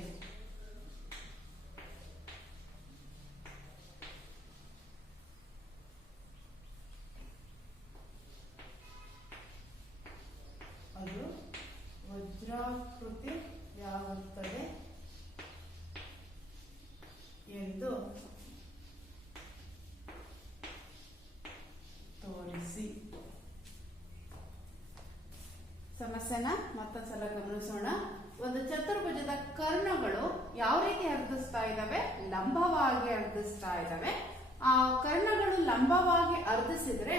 ಅದು ವಜ್ರಾಕೃತಿಯಾಗುತ್ತದೆ ಎಂದು ತೋರಿಸಿ. ಸಮಸ್ಯೆನ ಮತ್ತೊಂದ್ಸಲ ಗಮನಿಸೋಣ. ಒಂದು ಚತುರ್ಭುಜದ ಕರ್ಣಗಳು ಯಾವ ರೀತಿ ಅರ್ಧಿಸ್ತಾ ಇದ್ದಾವೆ? ಲಂಬವಾಗಿ ಅರ್ಧಿಸ್ತಾ ಇದ್ದಾವೆ. ಆ ಕರ್ಣಗಳು ಲಂಬವಾಗಿ ಅರ್ಧಿಸಿದ್ರೆ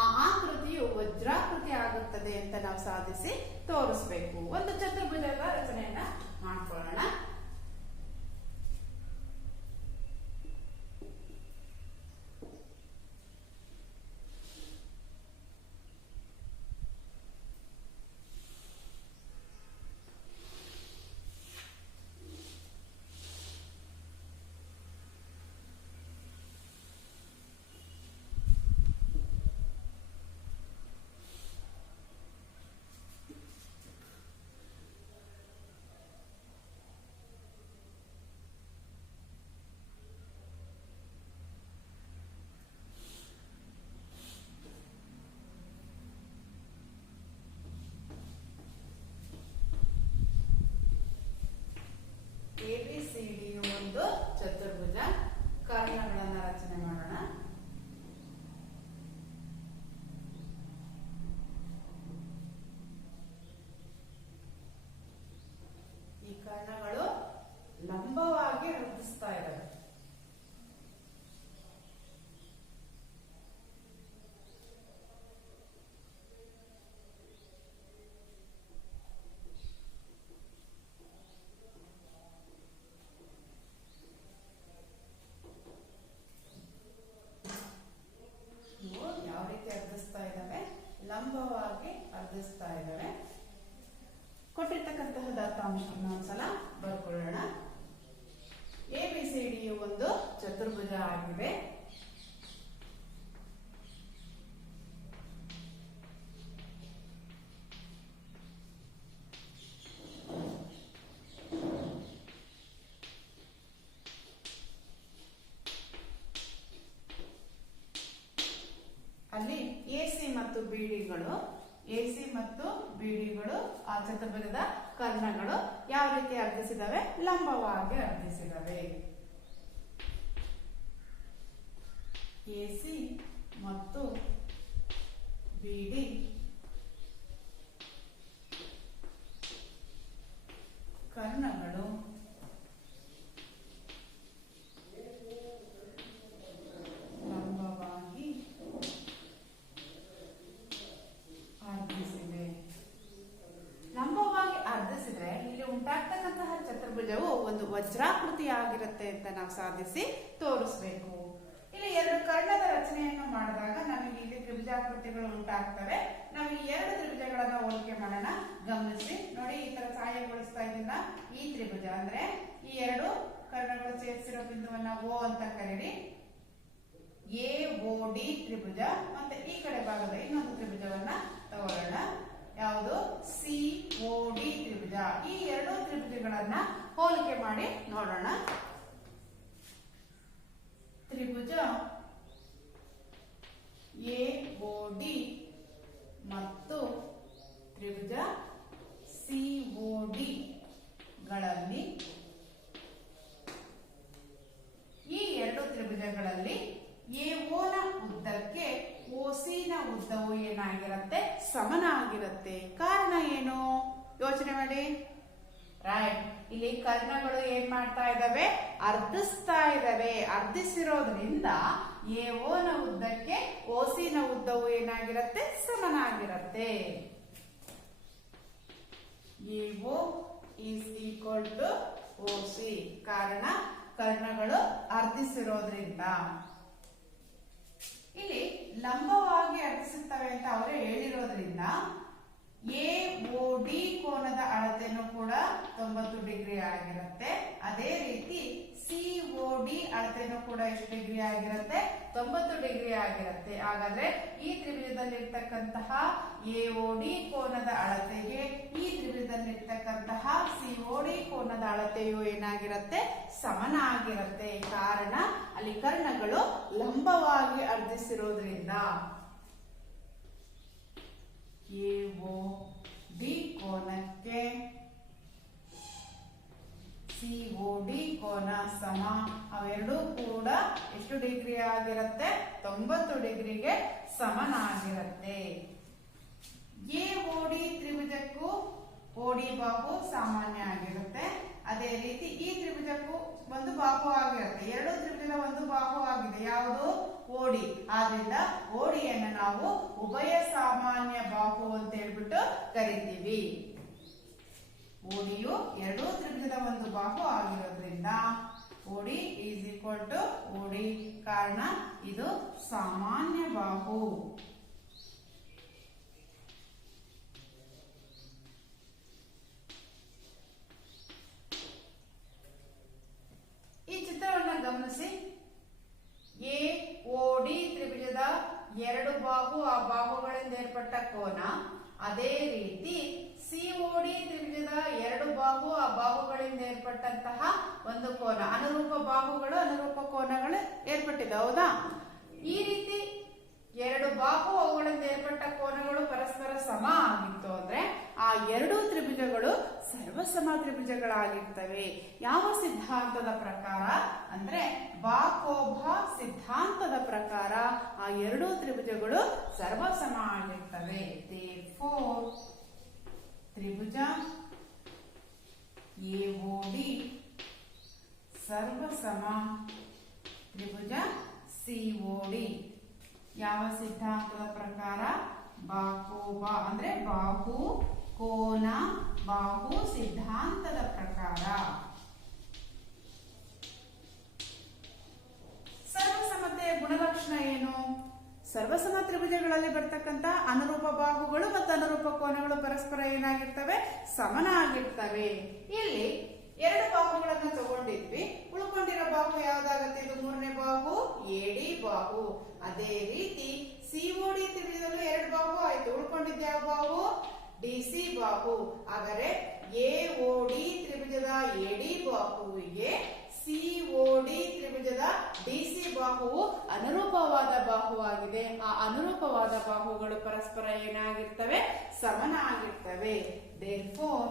ಆ ಆಕೃತಿಯು ವಜ್ರಾಕೃತಿ ಆಗುತ್ತದೆ ಅಂತ ನಾವು ಸಾಧಿಸಿ ತೋರಿಸ್ಬೇಕು. ಒಂದು ಚತುರ್ಭುಜದ ರಚನೆಯನ್ನ ಮಾಡ್ಕೊಳ್ಳೋಣ. ABCD ಒಂದು ಚತುರ್ಭುಜ. ಕರ್ಣಗಳನ್ನ ರಚನೆ ಮಾಡೋಣ. ಈ ಕರ್ಣಗಳು ಲಂಬವಾಗಿ ಅರ್ಧಿಸ್ತಾ ಇದ್ದಾವೆ. ಲಂಬವಾಗಿ ಅರ್ಧಿಸ್ತಾ ಇದ್ದಾವೆ. ಕೊಟ್ಟಿರ್ತಕ್ಕಂತಹ ದತ್ತಾಂಶವನ್ನು ಒಂದ್ಸಲ ಬರ್ಕೊಳ್ಳೋಣ. ABCD ಒಂದು ಚತುರ್ಭುಜ ಆಗಿದೆ. ಅಲ್ಲಿ AC ಮತ್ತು BDಗಳು ಆ ಚತುರ್ಭುಜದ ಕರ್ಣಗಳು ಯಾವ ರೀತಿ ಅರ್ಧಿಸಿದವೆ? ಲಂಬವಾಗಿ ಅರ್ಧಿಸಿದವೆ. AC ಮತ್ತು BD ಕರ್ಣಗಳು ಲಂಬವಾಗಿ ಅರ್ಧಿಸಿವೆ. ಲಂಬವಾಗಿ ಅರ್ಧಿಸಿದ್ರೆ ಇಲ್ಲಿ ಉಂಟಾಗ್ತಕ್ಕಂತಹ ಚತುರ್ಭುಜವು ಒಂದು ವಜ್ರಾಕೃತಿ ಆಗಿರುತ್ತೆ ಅಂತ ನಾವು ಸಾಧಿಸಿ ತೋರಿಸ್ಬೇಕು. ಇಲ್ಲಿ ಎರಡು ಕರ್ಣದ ರಚನೆಯನ್ನು ಮಾಡಿದಾಗ ನಮಗೆ ಇಲ್ಲಿ ತ್ರಿಭುಜಾಕೃತಿಗಳು ಉಂಟಾಗ್ತವೆ. ನಾವು ಈ ಎರಡು ತ್ರಿಭುಜಗಳನ್ನ ಹೋಲಿಕೆ ಮಾಡೋಣ. ಗಮನಿಸಿ ನೋಡಿ, ಈ ತರ ಸಹಾಯಗೊಳಿಸ್ತಾ ಇದನ್ನ ಈ ತ್ರಿಭುಜ ಅಂದ್ರೆ ಈ ಎರಡು ಕರ್ಣಗಳು ಸೇರಿಸಿರೋ ಬಿಂದುವನ್ನ O ಅಂತ ಕರೀರಿ. AOD ತ್ರಿಭುಜ. ಮತ್ತೆ ಈ ಕಡೆ ಭಾಗದ ಇನ್ನೊಂದು ತ್ರಿಭುಜವನ್ನ ತಗೊಳ್ಳೋಣ. ಯಾವುದು? COD ತ್ರಿಭುಜ. ಈ ಎರಡು ತ್ರಿಭುಜಗಳನ್ನ ಹೋಲಿಕೆ ಮಾಡಿ ನೋಡೋಣ. ತ್ರಿಭುಜ AOD ಮತ್ತು ತ್ರಿಭುಜ COD ಗಳಲ್ಲಿ ಈ ಎರಡು ತ್ರಿಭುಜಗಳಲ್ಲಿ AO ನ ಉದ್ದಕ್ಕೆ OC ನ ಉದ್ದವು ಏನಾಗಿರುತ್ತೆ? ಸಮನಾಗಿರುತ್ತೆ. ಕಾರಣ ಏನು? ಯೋಚನೆ ಮಾಡಿ. ರೈಟ್, ಇಲ್ಲಿ ಕರ್ಣಗಳು ಏನ್ ಮಾಡ್ತಾ ಇದ್ದಾವೆ? ಅರ್ಧಿಸ್ತಾ ಇದ್ದಾವೆ. ಅರ್ಧಿಸಿರೋದ್ರಿಂದ AO ನ ಉದ್ದಕ್ಕೆ OC ನ ಉದ್ದವು ಏನಾಗಿರುತ್ತೆ? ಸಮನಾಗಿರುತ್ತೆ. AO is equal to OC. ಕಾರಣ ಕರ್ಣಗಳು ಅರ್ಧಿಸಿರೋದ್ರಿಂದ. ಇಲ್ಲಿ ಲಂಬವಾಗಿ ಅರ್ಧಿಸುತ್ತವೆ ಅಂತ ಅವರೇ ಹೇಳಿರೋದ್ರಿಂದ AOD ಕೋನದ ಅಳತೆನೂ ಕೂಡ 90 ಡಿಗ್ರಿ ಆಗಿರುತ್ತೆ. ಅದೇ ರೀತಿ COD ಅಳತೆನೂ ಕೂಡ ಎಷ್ಟು ಡಿಗ್ರಿ ಆಗಿರುತ್ತೆ? 90 ಡಿಗ್ರಿ ಆಗಿರುತ್ತೆ. ಹಾಗಾದ್ರೆ ಈ ತ್ರಿಭುಜದಲ್ಲಿರ್ತಕ್ಕಂತಹ AOD ಕೋನದ ಅಳತೆಗೆ ಈ ತ್ರಿಭುಜದಲ್ಲಿರ್ತಕ್ಕಂತಹ COD ಕೋನದ ಅಳತೆಯು ಏನಾಗಿರುತ್ತೆ? ಸಮನಾಗಿರುತ್ತೆ. ಕಾರಣ ಅಲ್ಲಿ ಕರ್ಣಗಳು ಲಂಬವಾಗಿ ಅರ್ಧಿಸಿರೋದ್ರಿಂದ. AOD ಕೋನಕ್ಕೆ COD ಕೋನ ಸಮ. ಅವೆರಡೂ ಕೂಡ ಎಷ್ಟು ಡಿಗ್ರಿ ಆಗಿರುತ್ತೆ? 90 ಡಿಗ್ರಿಗೆ ಸಮನಾಗಿರುತ್ತೆ. AOD ತ್ರಿಭುಜಕ್ಕೂ OD ಬಾಹು ಸಾಮಾನ್ಯ ಆಗಿರುತ್ತೆ. ಅದೇ ರೀತಿ ಈ ತ್ರಿಭುಜಕ್ಕೂ ಒಂದು ಬಾಹು ಆಗಿರುತ್ತೆ. ಎರಡು ತ್ರಿಭುಜದ ಒಂದು ಬಾಹು ಆಗಿದೆ. ಯಾವುದು? OD. ಆದ್ರಿಂದ OD ಯನ್ನು ನಾವು ಉಭಯ ಸಾಮಾನ್ಯ ಬಾಹು ಅಂತ ಹೇಳ್ಬಿಟ್ಟು ಕರಿತೀವಿ. ODಯು ಎರಡೂ ತ್ರಿಭುಜದ ಒಂದು ಬಾಹು ಆಗಿರೋದ್ರಿಂದ OD is equal to OD. ಕಾರಣ ಇದು ಸಾಮಾನ್ಯ ಬಾಹು. ಈ ಚಿತ್ರವನ್ನ ಗಮನಿಸಿ. AOD ತ್ರಿಭುಜದ ಎರಡು ಬಾಹು, ಆ ಬಾಹುಗಳಿಂದ ಏರ್ಪಟ್ಟ ಕೋನ. ಅದೇ ರೀತಿ COD ತ್ರಿಭುಜದ ಎರಡು ಬಾಹು, ಆ ಬಾಹುಗಳಿಂದ ಏರ್ಪಟ್ಟಂತಹ ಒಂದು ಕೋನ. ಅನುರೂಪ ಬಾಹುಗಳು, ಅನುರೂಪ ಕೋನಗಳು ಏರ್ಪಟ್ಟಿದೆ. ಹೌದಾ? ಈ ರೀತಿ ಎರಡು ಬಾಹು, ಅವುಗಳಿಂದ ಏರ್ಪಟ್ಟ ಕೋನಗಳು ಪರಸ್ಪರ ಸಮ ಆಗಿತ್ತು ಅಂದ್ರೆ ಆ ಎರಡೂ ತ್ರಿಭುಜಗಳು ಸರ್ವಸಮ ತ್ರಿಭುಜಗಳಾಗಿರ್ತವೆ. ಯಾವ ಸಿದ್ಧಾಂತದ ಪ್ರಕಾರ ಅಂದ್ರೆ ಬಾಕೋಭ ಸಿದ್ಧಾಂತದ ಪ್ರಕಾರ ಆ ಎರಡೂ ತ್ರಿಭುಜಗಳು ಸರ್ವಸಮ ಆಗಿರ್ತವೆ. Therefore, ತ್ರಿಭುಜ AOD ಸರ್ವಸಮ ತ್ರಿಭುಜ COD. ಯಾವ ಸಿದ್ಧಾಂತದ ಪ್ರಕಾರ? ಬಾಕೋಭ ಅಂದ್ರೆ ಬಾಹು ಕೋನ ಬಾಹು ಸಿದ್ಧಾಂತದ ಪ್ರಕಾರ. ಸರ್ವಸಮತೆಯ ಗುಣಲಕ್ಷಣ ಏನು? ಸರ್ವಸಮ ತ್ರಿಭುಜಗಳಲ್ಲಿ ಬರ್ತಕ್ಕಂತ ಅನುರೂಪ ಬಾಹುಗಳು ಮತ್ತು ಅನುರೂಪ ಕೋನಗಳು ಪರಸ್ಪರ ಏನಾಗಿರ್ತವೆ? ಸಮನಾಗಿರ್ತವೆ. ಇಲ್ಲಿ ಎರಡು ಬಾಹುಗಳನ್ನು ತಗೊಂಡಿದ್ವಿ. ಉಳ್ಕೊಂಡಿರೋ ಬಾಹು ಯಾವ್ದಾಗತ್ತೆ? ಇದು ಮೂರನೇ ಬಾಹು AD ಬಾಹು. ಅದೇ ರೀತಿ COD ತ್ರಿಭುಜದಲ್ಲೂ ಎರಡು ಬಾಹು ಆಯ್ತು. ಉಳ್ಕೊಂಡಿದ್ದ ಯಾವ ಬಾಹು? DC ಬಾಹು. ಹಾಗಾದ್ರೆ AOD ತ್ರಿಭುಜದ AD ಬಾಹುವಿಗೆ COD ತ್ರಿಭುಜದ DC ಬಾಹುವು ಅನುರೂಪವಾದ ಬಾಹುವಾಗಿದೆ. ಆ ಅನುರೂಪವಾದ ಬಾಹುಗಳು ಪರಸ್ಪರ ಏನಾಗಿರ್ತವೆ? ಸಮನಾಗಿರ್ತವೆ. Therefore,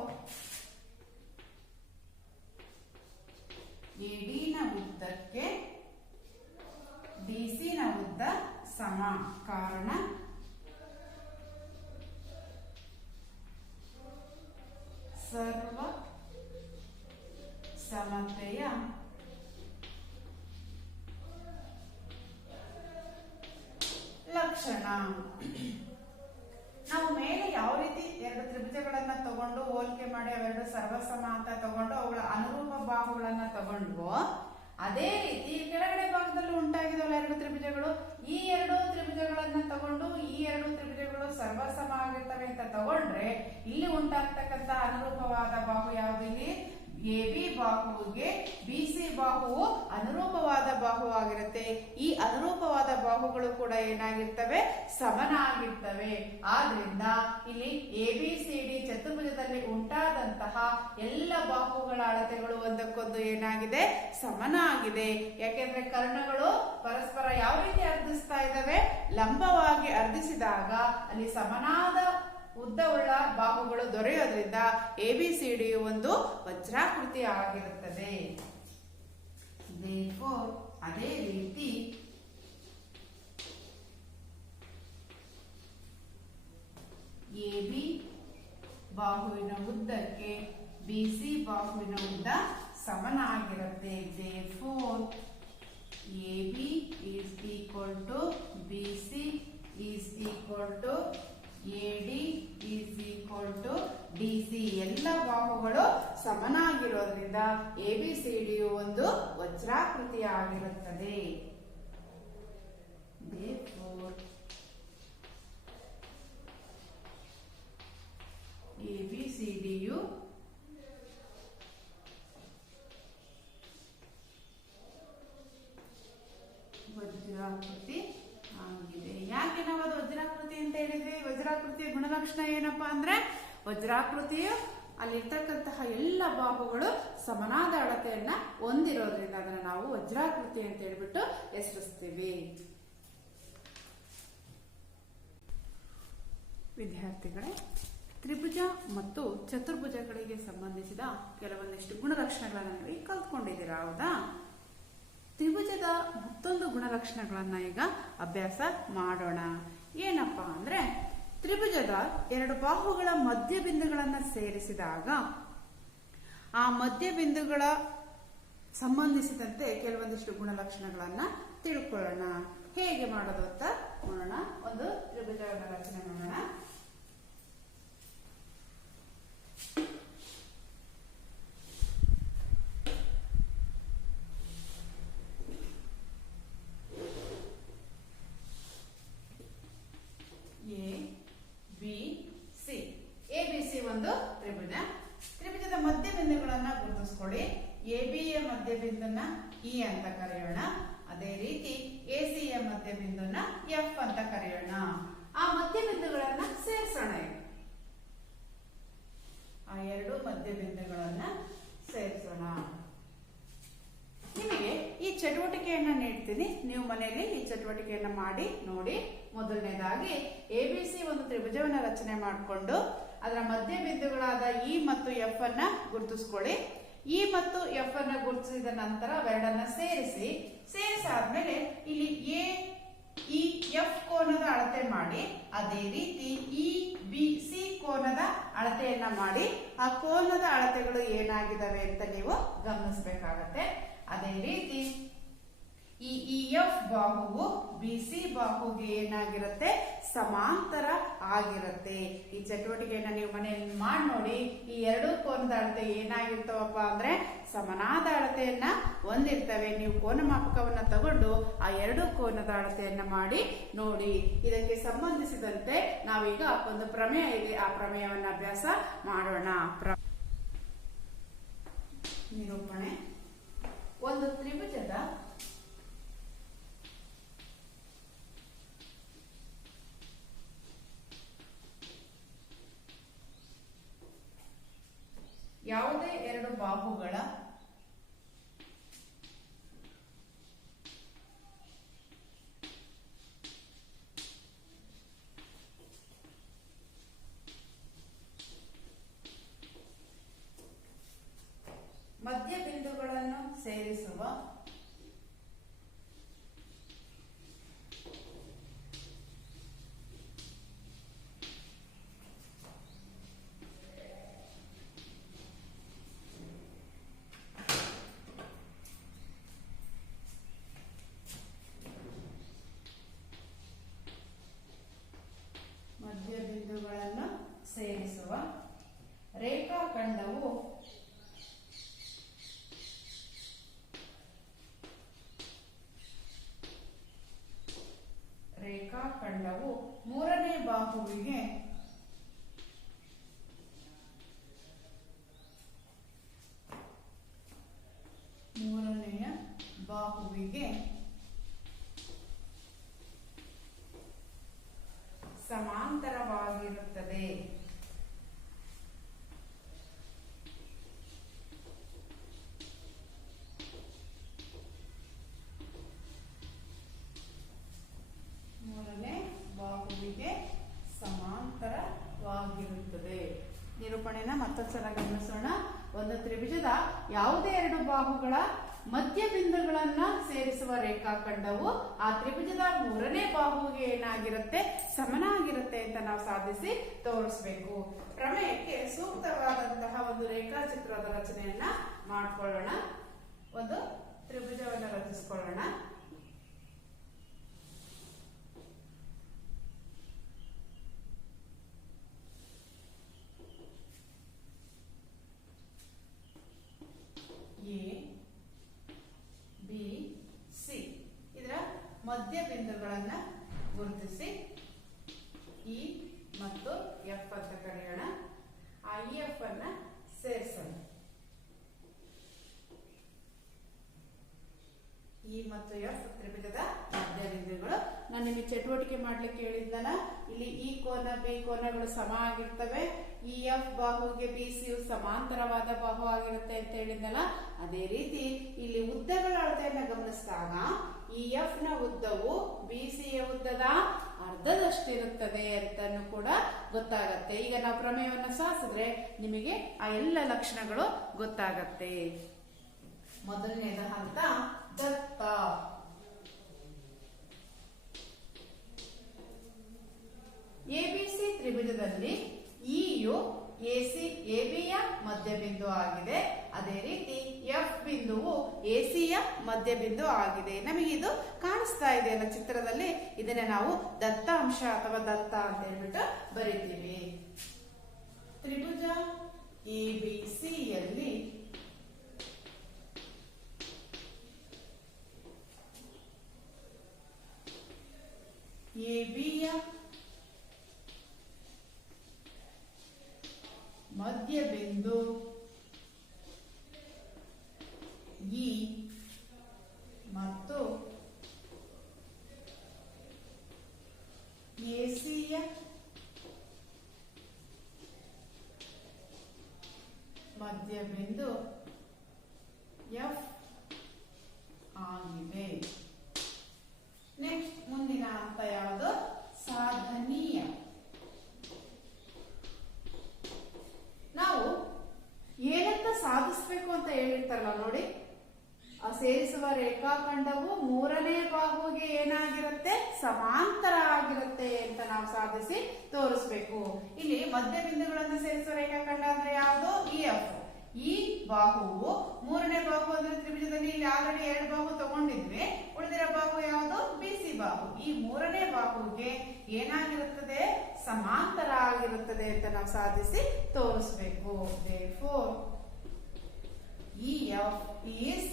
AD ನ ಉದ್ದಕ್ಕೆ DC ನ ಉದ್ದ ಸಮ. ಕಾರಣ ಸರ್ವ ಸಮತೆಯ ಲಕ್ಷಣ. ನಾವು ಮೇಲೆ ಯಾವ ರೀತಿ ಎರಡು ತ್ರಿಭುಜಗಳನ್ನ ತಗೊಂಡು ಹೋಲಿಕೆ ಮಾಡಿ ಅವೆರಡು ಸರ್ವಸಮ ಅಂತ ತಗೊಂಡು ಅವುಗಳ ಅನುರೂಪ ಬಾಹುಗಳನ್ನ ತಗೊಂಡ್ವೋ, ಅದೇ ರೀತಿ ಕೆಳಗಡೆ ಭಾಗದಲ್ಲೂ ಉಂಟಾಗಿದವಲ್ಲ ಎರಡು ತ್ರಿಭುಜಗಳು. ಈ ಎರಡು ತ್ರಿಭುಜಗಳನ್ನ ತಗೊಂಡು ಈ ಎರಡು ತ್ರಿಭುಜಗಳು ಸರ್ವಸಮ ಆಗಿರ್ತವೆ ಅಂತ ತಗೊಂಡ್ರೆ ಇಲ್ಲಿ ಉಂಟಾಗ್ತಕ್ಕಂತ ಅನುರೂಪವಾದ ಬಾಹು ಯಾವುದು? ಇಲ್ಲಿ AB ಬಾಹುವಿಗೆ BC ಬಾಹುವು ಅನುರೂಪವಾದ ಬಾಹು ಆಗಿರುತ್ತೆ. ಈ ಅನುರೂಪವಾದ ಬಾಹುಗಳು ಕೂಡ ಏನಾಗಿರ್ತವೆ? ಸಮನಾಗಿರ್ತವೆ. ಆದ್ರಿಂದ ಇಲ್ಲಿ ABCD ಚತುರ್ಭುಜದಲ್ಲಿ ಉಂಟಾದಂತಹ ಎಲ್ಲ ಬಾಹುಗಳ ಅಳತೆಗಳು ಒಂದಕ್ಕೊಂದು ಏನಾಗಿದೆ? ಸಮನಾಗಿದೆ. ಯಾಕೆಂದ್ರೆ ಕರ್ಣಗಳು ಪರಸ್ಪರ ಯಾವ ರೀತಿ ಅರ್ಧಿಸ್ತಾ ಇದ್ದಾವೆ? ಲಂಬವಾಗಿ ಅರ್ಧಿಸಿದಾಗ ಅಲ್ಲಿ ಸಮನಾದ ಉದ್ದವುಳ್ಳ ಬಾಹುಗಳು ದೊರೆಯೋದ್ರಿಂದ ABCD ಒಂದು ವಜ್ರಾಕೃತಿ ಆಗಿರುತ್ತದೆ. Therefore, ಅದೇ ರೀತಿ AB ಬಾಹುವಿನ ಉದ್ದಕ್ಕೆ BC ಬಾಹುವಿನ ಉದ್ದ ಸಮನಾಗಿರುತ್ತೆ. Therefore, AB is equal to BC is equal to AD is equal to DC. ಎಲ್ಲ ಬಾಹುಗಳು ಸಮನಾಗಿರೋದ್ರಿಂದ ABCD ಒಂದು ವಜ್ರಾಕೃತಿ ಆಗಿರುತ್ತದೆ. Therefore, ABCD ಯು ಗುಣಲಕ್ಷಣ ಏನಪ್ಪಾ ಅಂದ್ರೆ ವಜ್ರಾಕೃತಿಯು ಅಲ್ಲಿರ್ತಕ್ಕಂತಹ ಎಲ್ಲ ಬಾಹುಗಳು ಸಮನಾದ ಅಳತೆಯನ್ನ ಹೊಂದಿರೋದ್ರಿಂದ ಅದನ್ನ ನಾವು ವಜ್ರಾಕೃತಿ ಅಂತ ಹೇಳ್ಬಿಟ್ಟು ಹೆಸರಿಸ್ತೀವಿ. ವಿದ್ಯಾರ್ಥಿಗಳೇ, ತ್ರಿಭುಜ ಮತ್ತು ಚತುರ್ಭುಜಗಳಿಗೆ ಸಂಬಂಧಿಸಿದ ಕೆಲವೊಂದಿಷ್ಟು ಗುಣಲಕ್ಷಣಗಳನ್ನು ನೀವು ಕಲ್ತ್ಕೊಂಡಿದ್ದೀರಾ, ಹೌದಾ? ತ್ರಿಭುಜದ ಮತ್ತೊಂದು ಗುಣಲಕ್ಷಣಗಳನ್ನ ಈಗ ಅಭ್ಯಾಸ ಮಾಡೋಣ. ಏನಪ್ಪಾ ಅಂದ್ರೆ, ತ್ರಿಭುಜದ ಎರಡು ಬಾಹುಗಳ ಮಧ್ಯಬಿಂದುಗಳನ್ನ ಸೇರಿಸಿದಾಗ ಆ ಮಧ್ಯಬಿಂದುಗಳ ಸಂಬಂಧಿಸಿದಂತೆ ಕೆಲವೊಂದಿಷ್ಟು ಗುಣಲಕ್ಷಣಗಳನ್ನ ತಿಳ್ಕೊಳ್ಳೋಣ. ಹೇಗೆ ಮಾಡೋದು ಅಂತ ನೋಡೋಣ. ಒಂದು ತ್ರಿಭುಜವನ್ನು ರಚನೆ ಮಾಡೋಣ. ABC ಒಂದು ತ್ರಿಭುಜ. ತ್ರಿಭುಜದ ಮಧ್ಯಬಿಂದುಗಳನ್ನ ಗುರುತಿಸ್ಕೊಳ್ಳಿ. ಎಬಿಯ ಮಧ್ಯಬಿಂದುನ ಇ ಅಂತ ಕರೆಯೋಣ. ಅದೇ ರೀತಿ ಎಸಿಯ ಮಧ್ಯಬಿಂದುನ ಎಫ್ ಅಂತ ಕರೆಯೋಣ. ಆ ಮಧ್ಯಬಿಂದುಗಳನ್ನ ಸೇರಿಸೋಣ. ಆ ಎರಡು ಮಧ್ಯಬಿಂದುಗಳನ್ನ ಸೇರಿಸೋಣ. ನಿಮಗೆ ಈ ಚಟುವಟಿಕೆಯನ್ನ ನೀಡ್ತೀನಿ, ನೀವು ಮನೆಯಲ್ಲಿ ಈ ಚಟುವಟಿಕೆಯನ್ನ ಮಾಡಿ ನೋಡಿ. ಮೊದಲನೇದಾಗಿ ಎಬಿಸಿ ಒಂದು ತ್ರಿಭುಜವನ್ನ ರಚನೆ ಮಾಡಿಕೊಂಡು ಅದರ ಮಧ್ಯ ಬಿಂದುಗಳಾದ ಇ ಮತ್ತು ಎಫ್ ಅನ್ನ ಗುರುತಿಸ್ಕೊಳ್ಳಿ. ಇ ಮತ್ತು ಎಫ್ ಅನ್ನ ಗುರುತಿಸಿದ ನಂತರ ಅವೆರಡನ್ನ ಸೇರಿಸಾದ್ಮೇಲೆ ಇಲ್ಲಿ ಎ ಇ ಎಫ್ ಕೋನದ ಅಳತೆ ಮಾಡಿ, ಅದೇ ರೀತಿ ಇ ಬಿ ಸಿ ಕೋನದ ಅಳತೆಯನ್ನ ಮಾಡಿ ಆ ಕೋನದ ಅಳತೆಗಳು ಏನಾಗಿದ್ದಾವೆ ಅಂತ ನೀವು ಗಮನಿಸಬೇಕಾಗತ್ತೆ. ಅದೇ ರೀತಿ ಈ ಎಫ್ ಬಾಹುವು ಬಿ ಸಿ ಬಾಹುಗೆ ಏನಾಗಿರುತ್ತೆ, ಸಮಾಂತರ ಆಗಿರುತ್ತೆ. ಈ ಚಟುವಟಿಕೆಯನ್ನ ನೀವು ಮನೆಯಲ್ಲಿ ಮಾಡಿ ನೋಡಿ. ಈ ಎರಡೂ ಕೋನದ ಅಳತೆ ಏನಾಗಿರ್ತಾವಪ್ಪ ಅಂದ್ರೆ ಸಮನಾದ ಅಳತೆಯನ್ನ ಹೊಂದಿರ್ತವೆ. ನೀವು ಕೋನ ಮಾಪಕವನ್ನ ತಗೊಂಡು ಆ ಎರಡೂ ಕೋನದ ಅಳತೆಯನ್ನ ಮಾಡಿ ನೋಡಿ. ಇದಕ್ಕೆ ಸಂಬಂಧಿಸಿದಂತೆ ನಾವೀಗ ಒಂದು ಪ್ರಮೇಯ ಇದೆ, ಆ ಪ್ರಮೇಯವನ್ನ ಅಭ್ಯಾಸ ಮಾಡೋಣ. ನಿರೂಪಣೆ. ಒಂದು ತ್ರಿಭುಜದ ಯಾವುದೇ ಎರಡು ಬಾಹುಗಳ ಮಧ್ಯಬಿಂದುಗಳನ್ನು ಸೇರಿಸುವ ರೇಖಾಖಂಡವು ಮೂರನೇ ಬಾಹುವಿಗೆ ಸಮಾಂತರವಾಗಿರುತ್ತದೆ. ನಿರೂಪಣೆನ ಮತ್ತೊಂದ್ಸಲ ಗಮನಿಸೋಣ. ಒಂದು ತ್ರಿಭುಜದ ಯಾವುದೇ ಎರಡು ಬಾಹುಗಳ ಮಧ್ಯ ಬಿಂದುಗಳನ್ನ ಸೇರಿಸುವ ರೇಖಾಖಂಡವು ಆ ತ್ರಿಭುಜದ ಮೂರನೇ ಬಾಹುವಿಗೆ ಏನಾಗಿರುತ್ತೆ, ಸಮನಾಗಿರುತ್ತೆ ಅಂತ ನಾವು ಸಾಧಿಸಿ ತೋರಿಸಬೇಕು. ಪ್ರಮೇಯಕ್ಕೆ ಸೂಕ್ತವಾದಂತಹ ಒಂದು ರೇಖಾಚಿತ್ರದ ರಚನೆಯನ್ನ ಮಾಡ್ಕೊಳ್ಳೋಣ. ಒಂದು ತ್ರಿಭುಜವನ್ನು ರಚಿಸಿಕೊಳ್ಳೋಣ. ಮಧ್ಯ ಬಿಂದುಗಳನ್ನ ಗುರುತಿಸಿ ಇ ಮತ್ತು ಎಫ್ ಅಂತ ಕರೆಯೋಣ. ಆ ಇ ಎಫ್ ಅನ್ನ ಸೇರಿಸೋಣ. ಇ ಮತ್ತು ಎಫ್ ತ್ರಿಭುಜದ ಮಧ್ಯ ಬಿಂದುಗಳು. ನಿಮಗೆ ಚಟುವಟಿಕೆ ಮಾಡ್ಲಿಕ್ಕೆ ಹೇಳಿದ್ನಲ್ಲ, ಇಲ್ಲಿ ಈ ಕೋನ ಬಿ ಕೋನಗಳು ಸಮ ಆಗಿರ್ತವೆ. ಇ ಎಫ್ ಬಾಹುಗೆ ಬಿ ಸಿ ಸಮಾಂತರವಾದ ಬಾಹು ಆಗಿರುತ್ತೆ ಅಂತ ಹೇಳಿದ್ನಲ್ಲ, ಅದೇ ರೀತಿ ಇಲ್ಲಿ ಉದ್ದಗಳ ಅಳತೆಯನ್ನ ಗಮನಿಸಿದಾಗ ಇ ಎಫ್ ನ ಉದ್ದವು ಬಿ ಸಿ ಯ ಉದ್ದದ ಅರ್ಧದಷ್ಟಿರುತ್ತದೆ ಅಂತನೂ ಕೂಡ ಗೊತ್ತಾಗತ್ತೆ. ಈಗ ನಾವು ಪ್ರಮೇಯವನ್ನ ಸಾಧಿಸಿದ್ರೆ ನಿಮಗೆ ಆ ಎಲ್ಲ ಲಕ್ಷಣಗಳು ಗೊತ್ತಾಗತ್ತೆ. ಮೊದಲನೇದ ಹಂತ ದತ್ತ. ಎಬಿಸಿ ತ್ರಿಭುಜದಲ್ಲಿ ಇಯು ಎಬಿಯ ಮಧ್ಯಬಿಂದು ಆಗಿದೆ. ಅದೇ ರೀತಿ ಎಫ್ ಬಿಂದುವು ಎಸಿಯ ಮಧ್ಯಬಿಂದು ಆಗಿದೆ. ನಮಗಿದು ಕಾಣಿಸ್ತಾ ಇದೆಯಲ್ಲ ಚಿತ್ರದಲ್ಲಿ, ಇದನ್ನ ನಾವು ದತ್ತಾಂಶ ಅಥವಾ ದತ್ತ ಅಂತ ಹೇಳ್ಬಿಟ್ಟು ಬರೀತೀವಿ. ತ್ರಿಭುಜ ಎಬಿಸಿಯಲ್ಲಿ ಎಬಿಯ ಮಧ್ಯಬಿಂದು ಇ ಮತ್ತು ಎಸಿಯ ಮಧ್ಯಬಿಂದು ಎಫ್ ಆಗಿದೆ. ನೆಕ್ಸ್ಟ್ ಮುಂದಿನ ಹಂತ ಯಾವುದು? ಸಾಧನೀಯ. ನಾವು ಏನಂತ ಸಾಧಿಸಬೇಕು ಅಂತ ಹೇಳಿರ್ತಾರಲ್ಲ ನೋಡಿ, ಆ ಸೇರಿಸುವ ರೇಖಾಖಂಡವು ಮೂರನೇ ಬಾಹುಗೆ ಏನಾಗಿರುತ್ತೆ? ಸಮಾಂತರ ಆಗಿರುತ್ತೆ ಅಂತ ನಾವು ಸಾಧಿಸಿ ತೋರಿಸ್ಬೇಕು. ಇಲ್ಲಿ ಮಧ್ಯಬಿಂದುಗಳನ್ನು ಸೇರಿಸುವ ರೇಖಾಖಂಡ ಅಂದ್ರೆ ಯಾವುದು? E F. ಈ ಬಾಹುವು ಮೂರನೇ ಬಾಹು ಅಂದ್ರೆ ತ್ರಿಭುಜದಲ್ಲಿ ಇಲ್ಲಿ ಆಲ್ರೆಡಿ 2 ಬಾಹು ತಗೊಂಡಿದ್ವಿ. ಉಳಿದಿರೋ ಬಾಹು ಯಾವುದು? ಬಿಸಿ ಬಾಹು. ಈ ಮೂರನೇ ಬಾಹುಗೆ ಏನಾಗಿರುತ್ತದೆ? ಸಮಾಂತರ ಆಗಿರುತ್ತದೆ ಅಂತ ನಾವು ಸಾಧಿಸಿ ತೋರಿಸಬೇಕು. therefore EF is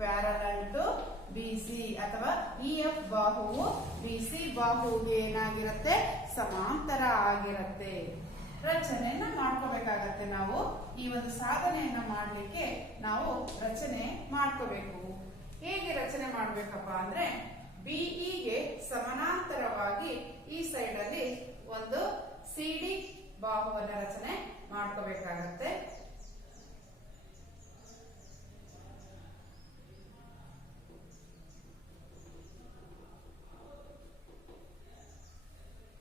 parallel to BC ಅಥವಾ EF ಬಾಹುವು BC ಬಾಹುಗೆ ಏನಾಗಿರುತ್ತೆ? ಸಮಾಂತರ ಆಗಿರುತ್ತೆ. ರಚನೆಯನ್ನ ಮಾಡ್ಕೋಬೇಕಾಗತ್ತೆ. ನಾವು ಈ ಒಂದು ಸಾಧನೆಯನ್ನ ಮಾಡ್ಲಿಕ್ಕೆ ನಾವು ರಚನೆ ಮಾಡ್ಕೋಬೇಕು. ಹೇಗೆ ರಚನೆ ಮಾಡ್ಬೇಕಪ್ಪ ಅಂದ್ರೆ, ಬಿಇಗೆ ಸಮಾನಾಂತರವಾಗಿ ಈ ಸೈಡ್ ಅಲ್ಲಿ ಒಂದು ಸಿಡಿ ಬಾಹುವನ್ನ ರಚನೆ ಮಾಡ್ಕೋಬೇಕಾಗತ್ತೆ.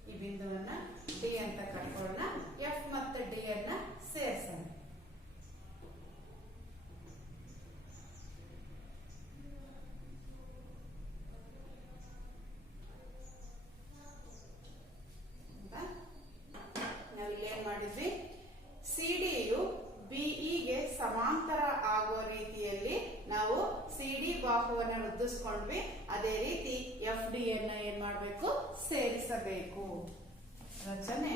ಈ ಬಿಂದುವನ್ನ ಡಿ ಅಂತ ಕಟ್ಕೊಳ್ಳೋಣ. ಎಫ್ ಮತ್ತು ಡಿ ಅನ್ನ ಸೇರಿಸೋಣ. ನಾವಿಲ್ಲಿ ಏನ್ ಮಾಡಿದ್ವಿ? ಸಿಡಿಯು ಬಿಇಗೆ ಸಮಾಂತರ ಆಗೋ ರೀತಿಯಲ್ಲಿ ನಾವು ಸಿಡಿ ಬಾಹುವನ್ನ ವೃದ್ಧಿಸ್ಕೊಂಡ್ವಿ. ಅದೇ ರೀತಿ ಎಫ್ ಡಿ ಅನ್ನ ಏನ್ ಮಾಡ್ಬೇಕು? ಸೇರಿಸಬೇಕು. ರಚನೆ: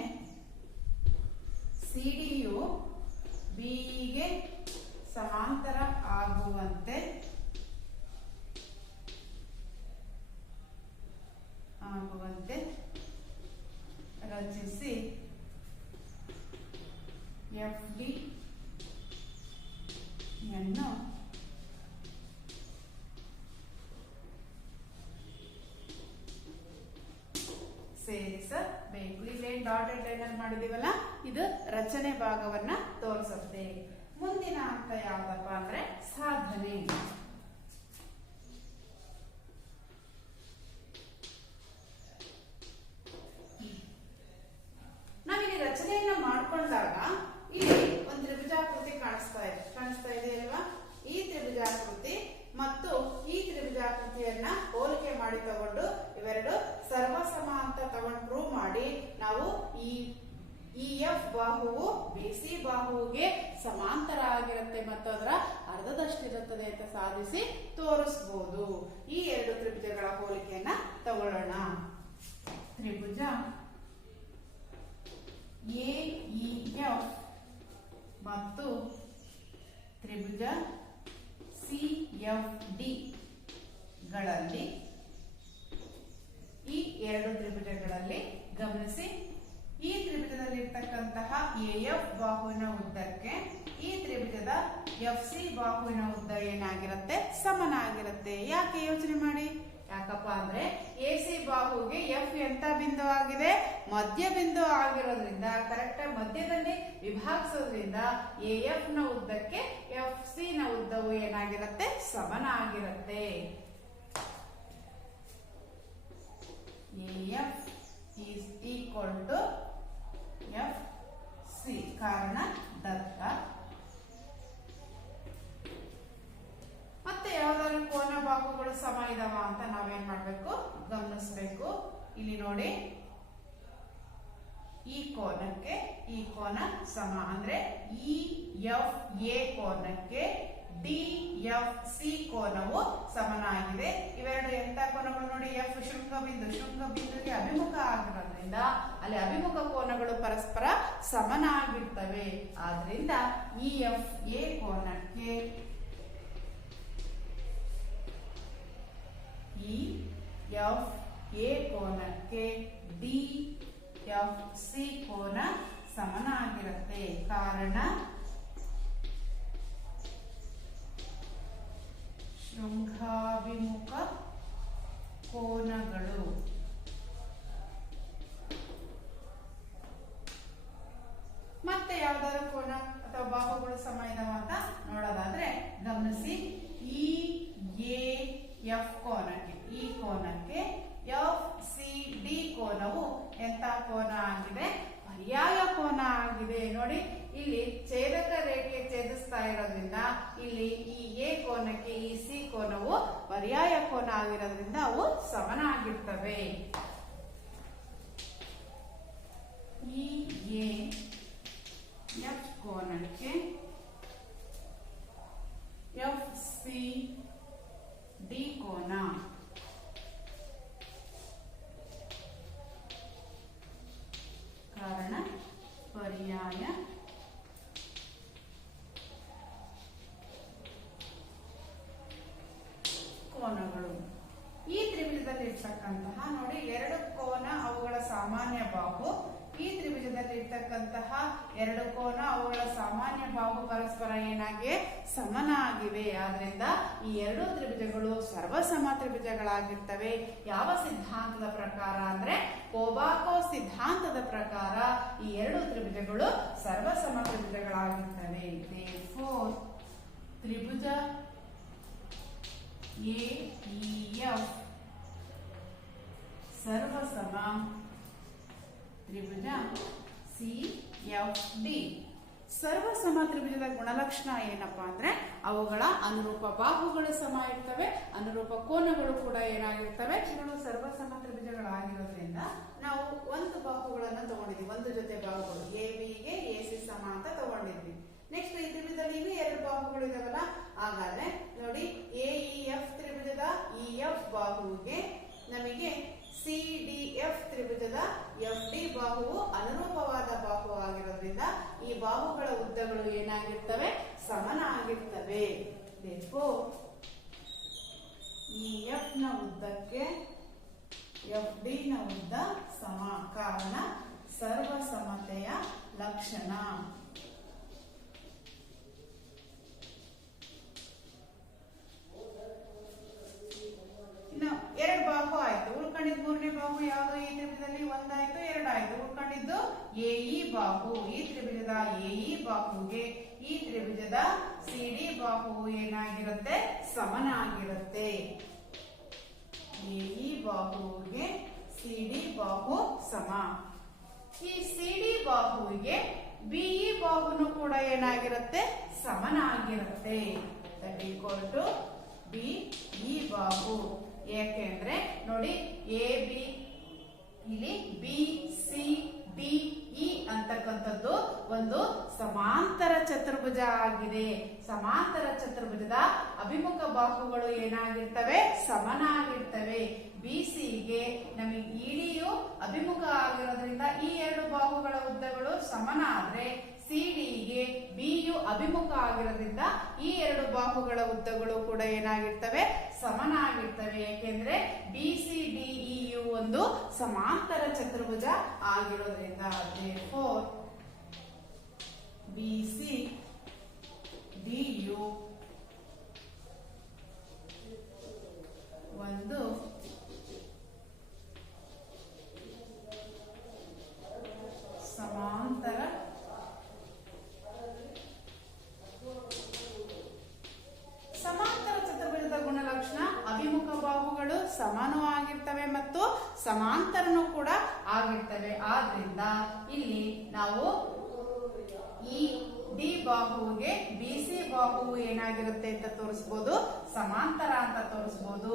ಸಿಡಿಯು ಬಿಇಗೆ ಸಮಾಂತರ ಆಗುವಂತೆ ರಚಿಸಿ ಎಫ್ ಡಿ ಯನ್ನು ಸೇರಿಸಬೇಕು. ಇಲ್ಲೇನ್ ಡಾಟೆಡ್ ಲೈನ್ ಮಾಡಿದೀವಲ್ಲ, ಇದು ರಚನೆ ಭಾಗವನ್ನ ತೋರಿಸುತ್ತೆ. ಮುಂದಿನ ಹಂತ ಯಾವ್ದಪ್ಪ ಅಂದ್ರೆ ಸಾಧನೆ. ನಾವಿಲ್ಲಿ ರಚನೆಯನ್ನ ಮಾಡ್ಕೊಂಡಾಗ ಇಲ್ಲಿ ಒಂದು ತ್ರಿಭುಜಾಕೃತಿ ಕಾಣಿಸ್ತಾ ಇದೆ ಅಲ್ವಾ? ಈ ತ್ರಿಭುಜಾಕೃತಿ ಮತ್ತು ಈ ತ್ರಿಭುಜಾಕೃತಿಯನ್ನ ಹೋಲಿಕೆ ಮಾಡಿ ತಗೊಂಡು ಇವೆರಡು ಸರ್ವಸಮ ಅಂತ ತಗೊಂಡು ಪ್ರೂವ್ ಮಾಡಿ ನಾವು ಈ ಎಫ್ ಬಾಹುವು ಬಿಸಿ ಬಾಹುವಿಗೆ ಸಮಾಂತರ ಆಗಿರುತ್ತೆ ಮತ್ತು ಅದರ ಅರ್ಧದಷ್ಟಿರುತ್ತದೆ ಅಂತ ಸಾಧಿಸಿ ತೋರಿಸಬಹುದು. ಈ ಎರಡು ತ್ರಿಭುಜಗಳ ಹೋಲಿಕೆಯನ್ನ ತಗೊಳ್ಳೋಣ. ತ್ರಿಭುಜ ಎಇಎಫ್ ಮತ್ತು ತ್ರಿಭುಜ ಸಿಎಫ್ಡಿ ಗಳಲ್ಲಿ ಈ ಎರಡು ತ್ರಿಭುಜಗಳಲ್ಲಿ ಗಮನಿಸಿ, ಈ ತ್ರಿಭುಜದಲ್ಲಿರ್ತಕ್ಕಂತಹ ಎಎಫ್ ಬಾಹುವಿನ ಉದ್ದಕ್ಕೆ ಈ ತ್ರಿಭುಜದ ಎಫ್ ಸಿ ಬಾಹುವಿನ ಉದ್ದ ಏನಾಗಿರುತ್ತೆ? ಸಮನಾಗಿರುತ್ತೆ. ಯಾಕೆ ಯೋಚನೆ ಮಾಡಿ. ಯಾಕಪ್ಪ ಅಂದ್ರೆ AC ಬಾಹುಗೆ ಎಫ್ ಎಂತ ಬಿಂದು ಆಗಿದೆ, ಮಧ್ಯ ಬಿಂದು ಆಗಿರೋದ್ರಿಂದ ಕರೆಕ್ಟ್ ಮಧ್ಯದಲ್ಲಿ ವಿಭಾಗಿಸೋದ್ರಿಂದ AF ನ ಉದ್ದಕ್ಕೆ FC ನ ಉದ್ದವು ಏನಾಗಿರುತ್ತೆ, ಸಮನಾಗಿರುತ್ತೆ. AF is equal to FC. ಕಾರಣ ದತ್ತ. ಮತ್ತೆ ಯಾವ್ದಾದ್ರು ಕೋನ ಬಾಹುಗಳು ಸಮ ಇದಾವ ಅಂತ ನಾವೇನ್ ಮಾಡ್ಬೇಕು, ಗಮನಿಸ್ಬೇಕು. ಇಲ್ಲಿ ನೋಡಿ, ಈ ಕೋನಕ್ಕೆ ಈ ಕೋನ ಸಮ ಅಂದ್ರೆ EFA ಕೋನಕ್ಕೆ DFC ಕೋನವು ಸಮನಾಗಿದೆ. ಇವೆರಡು ಎಂತ ಕೋನಗಳು ನೋಡಿ, F ಶೃಂಗಬಿಂದುಗೆ ಅಭಿಮುಖ ಆಗಿರೋದ್ರಿಂದ ಅಲ್ಲಿ ಅಭಿಮುಖ ಕೋನಗಳು ಪರಸ್ಪರ ಸಮನಾಗಿರ್ತವೆ. ಆದ್ರಿಂದ EFA ಕೋನಕ್ಕೆ DFC ಕೋನ ಸಮನಾಗಿರುತ್ತೆ. ಕಾರಣ ಶೃಂಗಾಭಿಮುಖ ಕೋನಗಳು. ಮತ್ತೆ ಯಾವ್ದಾದ್ರು ಕೋನ ಅಥವಾ ಬಾಹುಗಳು ಸಮ ಇದಾವ ಅಂತ ನೋಡೋದಾದ್ರೆ ಗಮನಿಸಿ, EAF ಕೋನಕ್ಕೆ ಈ ಕೋನಕ್ಕೆ FCD ಕೋನವು ಎಂತ ಕೋನ ಆಗಿದೆ, ಪರ್ಯಾಯ ಕೋನ ಆಗಿದೆ. ನೋಡಿ, ಇಲ್ಲಿ ಛೇದಕ ರೇಖೆ ಛೇದಿಸ್ತಾ ಇರೋದ್ರಿಂದ ಇಲ್ಲಿ ಈ ಎ ಕೋನಕ್ಕೆ ಈ ಸಿ ಕೋನವು ಪರ್ಯಾಯ ಕೋನ ಆಗಿರೋದ್ರಿಂದ ಅವು ಸಮನಾಗಿರ್ತವೆ. ಈ ಎಫ್ ಕೋನಕ್ಕೆ FCD ಕೋನ ಕಾರಣ ಪರ್ಯಾಯ ಕೋನಗಳು. ಈ ತ್ರಿಭುಜದಲ್ಲಿ ಇರ್ತಕ್ಕಂತಹ ನೋಡಿ ಎರಡು ಕೋನ ಅವುಗಳ ಸಾಮಾನ್ಯ ಬಾಹು, ಈ ತ್ರಿಭುಜದಲ್ಲಿ ಇರ್ತಕ್ಕಂತಹ ಎರಡು ಕೋನ ಅವುಗಳ ಸಾಮಾನ್ಯ ಬಾಹು ಪರಸ್ಪರ ಏನಾಗಿವೆ, ಸಮನಾಗಿವೆ. ಆದ್ರಿಂದ ಈ ಎರಡು ತ್ರಿಭುಜಗಳು ಸರ್ವಸಮ ತ್ರಿಭುಜಗಳಾಗಿರ್ತವೆ. ಯಾವ ಸಿದ್ಧಾಂತದ ಪ್ರಕಾರ ಅಂದ್ರೆ ಕೋಬಾಕೋ ಸಿದ್ಧಾಂತದ ಪ್ರಕಾರ ಈ ಎರಡು ತ್ರಿಭುಜಗಳು ಸರ್ವಸಮ ತ್ರಿಭುಜಗಳಾಗಿರ್ತವೆ. Therefore, ತ್ರಿಭುಜ AEF ಸರ್ವಸಮ, ತ್ರಿಭುಜ CFD ಸರ್ವಸಮ ತ್ರಿಭುಜದ ಗುಣಲಕ್ಷಣ ಏನಪ್ಪಾ ಅಂದ್ರೆ ಅವುಗಳ ಅನುರೂಪ ಬಾಹುಗಳು ಸಮ ಇರ್ತವೆ, ಅನುರೂಪ ಕೋನಗಳು ಕೂಡ ಏನಾಗಿರ್ತವೆ, ಇವುಗಳು ಸರ್ವಸಮ ತ್ರಿಭುಜಗಳಾಗಿರೋದ್ರಿಂದ ನಾವು ಒಂದು ಬಾಹುಗಳನ್ನು ತಗೊಂಡಿದ್ವಿ, ಒಂದು ಜೊತೆ ಬಾಹುಗಳು ABಗೆ AC ಸಮ ಅಂತ ತಗೊಂಡಿದ್ವಿ. ನೆಕ್ಸ್ಟ್ ಈ ತ್ರಿಭುಜದಲ್ಲಿ ಇನ್ನೂ ಎರಡು ಬಾಹುಗಳು ಇದಾವಲ್ಲ, ಹಾಗಾದ್ರೆ ನೋಡಿ AEF ತ್ರಿಭುಜದ EF ಬಾಹುವಿಗೆ ನಮಗೆ CDF ತ್ರಿಭುಜದ FD ಬಾಹುವು ಅನುರೂಪವಾದ ಬಾಹು ಆಗಿರೋದ್ರಿಂದ ಈ ಬಾಹುಗಳ ಉದ್ದಗಳು ಏನಾಗಿರ್ತವೆ, ಸಮನಾಗಿರ್ತವೆ. Therefore, EF ನ ಉದ್ದಕ್ಕೆ FD ನ ಉದ್ದ ಸಮ. ಕಾರಣ ಸರ್ವಸಮತೆಯ ಲಕ್ಷಣ. ಎರಡು ಬಾಹು ಆಯ್ತು, ಉಳ್ಕೊಂಡಿದ್ದು ಮೂರನೇ ಬಾಹು ಯಾವುದು ಈ ತ್ರಿಭುಜದಲ್ಲಿ, ಒಂದಾಯ್ತು ಎರಡಾಯ್ತು. ಉಳ್ಕೊಂಡಿದ್ದು AE ಬಾಹು. ಈ ತ್ರಿಭುಜದ AE ಬಾಹುಗೆ ಈ ತ್ರಿಭುಜದ CD ಬಾಹುವು ಏನಾಗಿರುತ್ತೆ, ಸಮನಾಗಿರುತ್ತೆ. AE ಬಾಹುವಿಗೆ CD ಬಾಹು ಸಮ. ಈ CD ಬಾಹುವಿಗೆ BE ಬಾಹುನು ಕೂಡ ಏನಾಗಿರುತ್ತೆ, ಸಮನಾಗಿರುತ್ತೆ. ದಟ್ ಈಕ್ವಲ್ ಟು BE ಬಾಹು. ಯಾಕೆಂದ್ರೆ ನೋಡಿ AB ಇಲ್ಲಿ BCDE ಅಂತಕ್ಕಂಥದ್ದು ಒಂದು ಸಮಾಂತರ ಚತುರ್ಭುಜ ಆಗಿದೆ. ಸಮಾಂತರ ಚತುರ್ಭುಜದ ಅಭಿಮುಖ ಬಾಹುಗಳು ಏನಾಗಿರ್ತವೆ, ಸಮನಾಗಿರ್ತವೆ. BCಗೆ ನಮಗೆ EDಯು ಅಭಿಮುಖ ಆಗಿರೋದ್ರಿಂದ ಈ ಎರಡು ಬಾಹುಗಳ ಉದ್ದಗಳು ಸಮನಾದ್ರೆ CDಗೆ Bಯು ಅಭಿಮುಖ ಆಗಿರೋದ್ರಿಂದ ಈ ಎರಡು ಬಾಹುಗಳ ಉದ್ದಗಳು ಕೂಡ ಏನಾಗಿರ್ತವೆ, ಸಮನಾಗಿರ್ತವೆ. ಏಕೆಂದ್ರೆ BCDEಯು ಒಂದು ಸಮಾಂತರ ಚತುರ್ಭುಜ ಆಗಿರೋದ್ರಿಂದ. Therefore, BCDಯು ಒಂದು ಸಮನೂ ಆಗಿರ್ತವೆ ಮತ್ತು ಸಮಾಂತರನೂ ಕೂಡ ಆಗಿರ್ತವೆ. ಆದ್ರಿಂದ ಇಲ್ಲಿ ನಾವು ಈ ಡಿ ಬಾಹುವಿಗೆ ಬಿ ಸಿ ಬಾಹುವು ಏನಾಗಿರುತ್ತೆ ಅಂತ ತೋರಿಸಬಹುದು, ಸಮಾಂತರ ಅಂತ ತೋರಿಸಬಹುದು.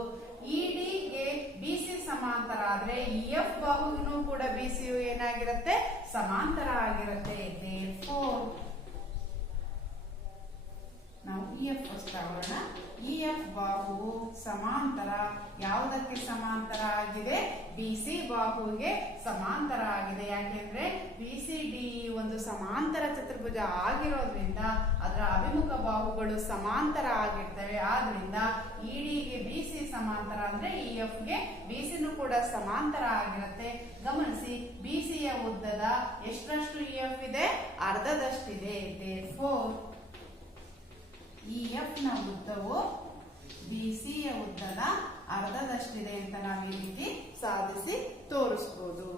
ಇ ಡಿಗೆ ಬಿ ಸಿ ಸಮಾಂತರ ಆದ್ರೆ ಇ ಎಫ್ ಬಾಹುವಿನೂ ಕೂಡ ಬಿ ಸಿಯು ಏನಾಗಿರುತ್ತೆ, ಸಮಾಂತರ ಆಗಿರುತ್ತೆ. Therefore ನಾವು ಇ ಎಫ್ ತಗೊಳ್ಳೋಣ. ಇ ಎಫ್ ಬಾಹುವು ಸಮಾಂತರ ಯಾವುದಕ್ಕೆ ಸಮಾಂತರ ಆಗಿದೆ, ಬಿ ಸಿ ಬಾಹುವಿಗೆ ಸಮಾಂತರ ಆಗಿದೆ. ಯಾಕೆಂದ್ರೆ ಬಿ ಸಿ ಡಿ ಒಂದು ಸಮಾಂತರ ಚತುರ್ಭುಜ ಆಗಿರೋದ್ರಿಂದ ಅದರ ಅಭಿಮುಖ ಬಾಹುಗಳು ಸಮಾಂತರ ಆಗಿರ್ತವೆ. ಆದ್ರಿಂದ ಇ ಡಿಗೆ ಬಿ ಸಿ ಸಮಾಂತರ ಅಂದ್ರೆ ಇ ಎಫ್ ಗೆ ಬಿ ಸಿನೂ ಕೂಡ ಸಮಾಂತರ ಆಗಿರುತ್ತೆ. ಗಮನಿಸಿ, ಬಿ ಸಿಯ ಉದ್ದದ ಎಷ್ಟರಷ್ಟು ಇ ಎಫ್ ಇದೆ, ಅರ್ಧದಷ್ಟಿದೆ. Therefore ಇ ಎಫ್ ನ ಉದ್ದವು ಬಿ ಸಿಯ ಉದ್ದದ ಅರ್ಧದಷ್ಟಿದೆ ಅಂತ ನಾವು ಈ ರೀತಿ ಸಾಧಿಸಿ ತೋರಿಸಬಹುದು.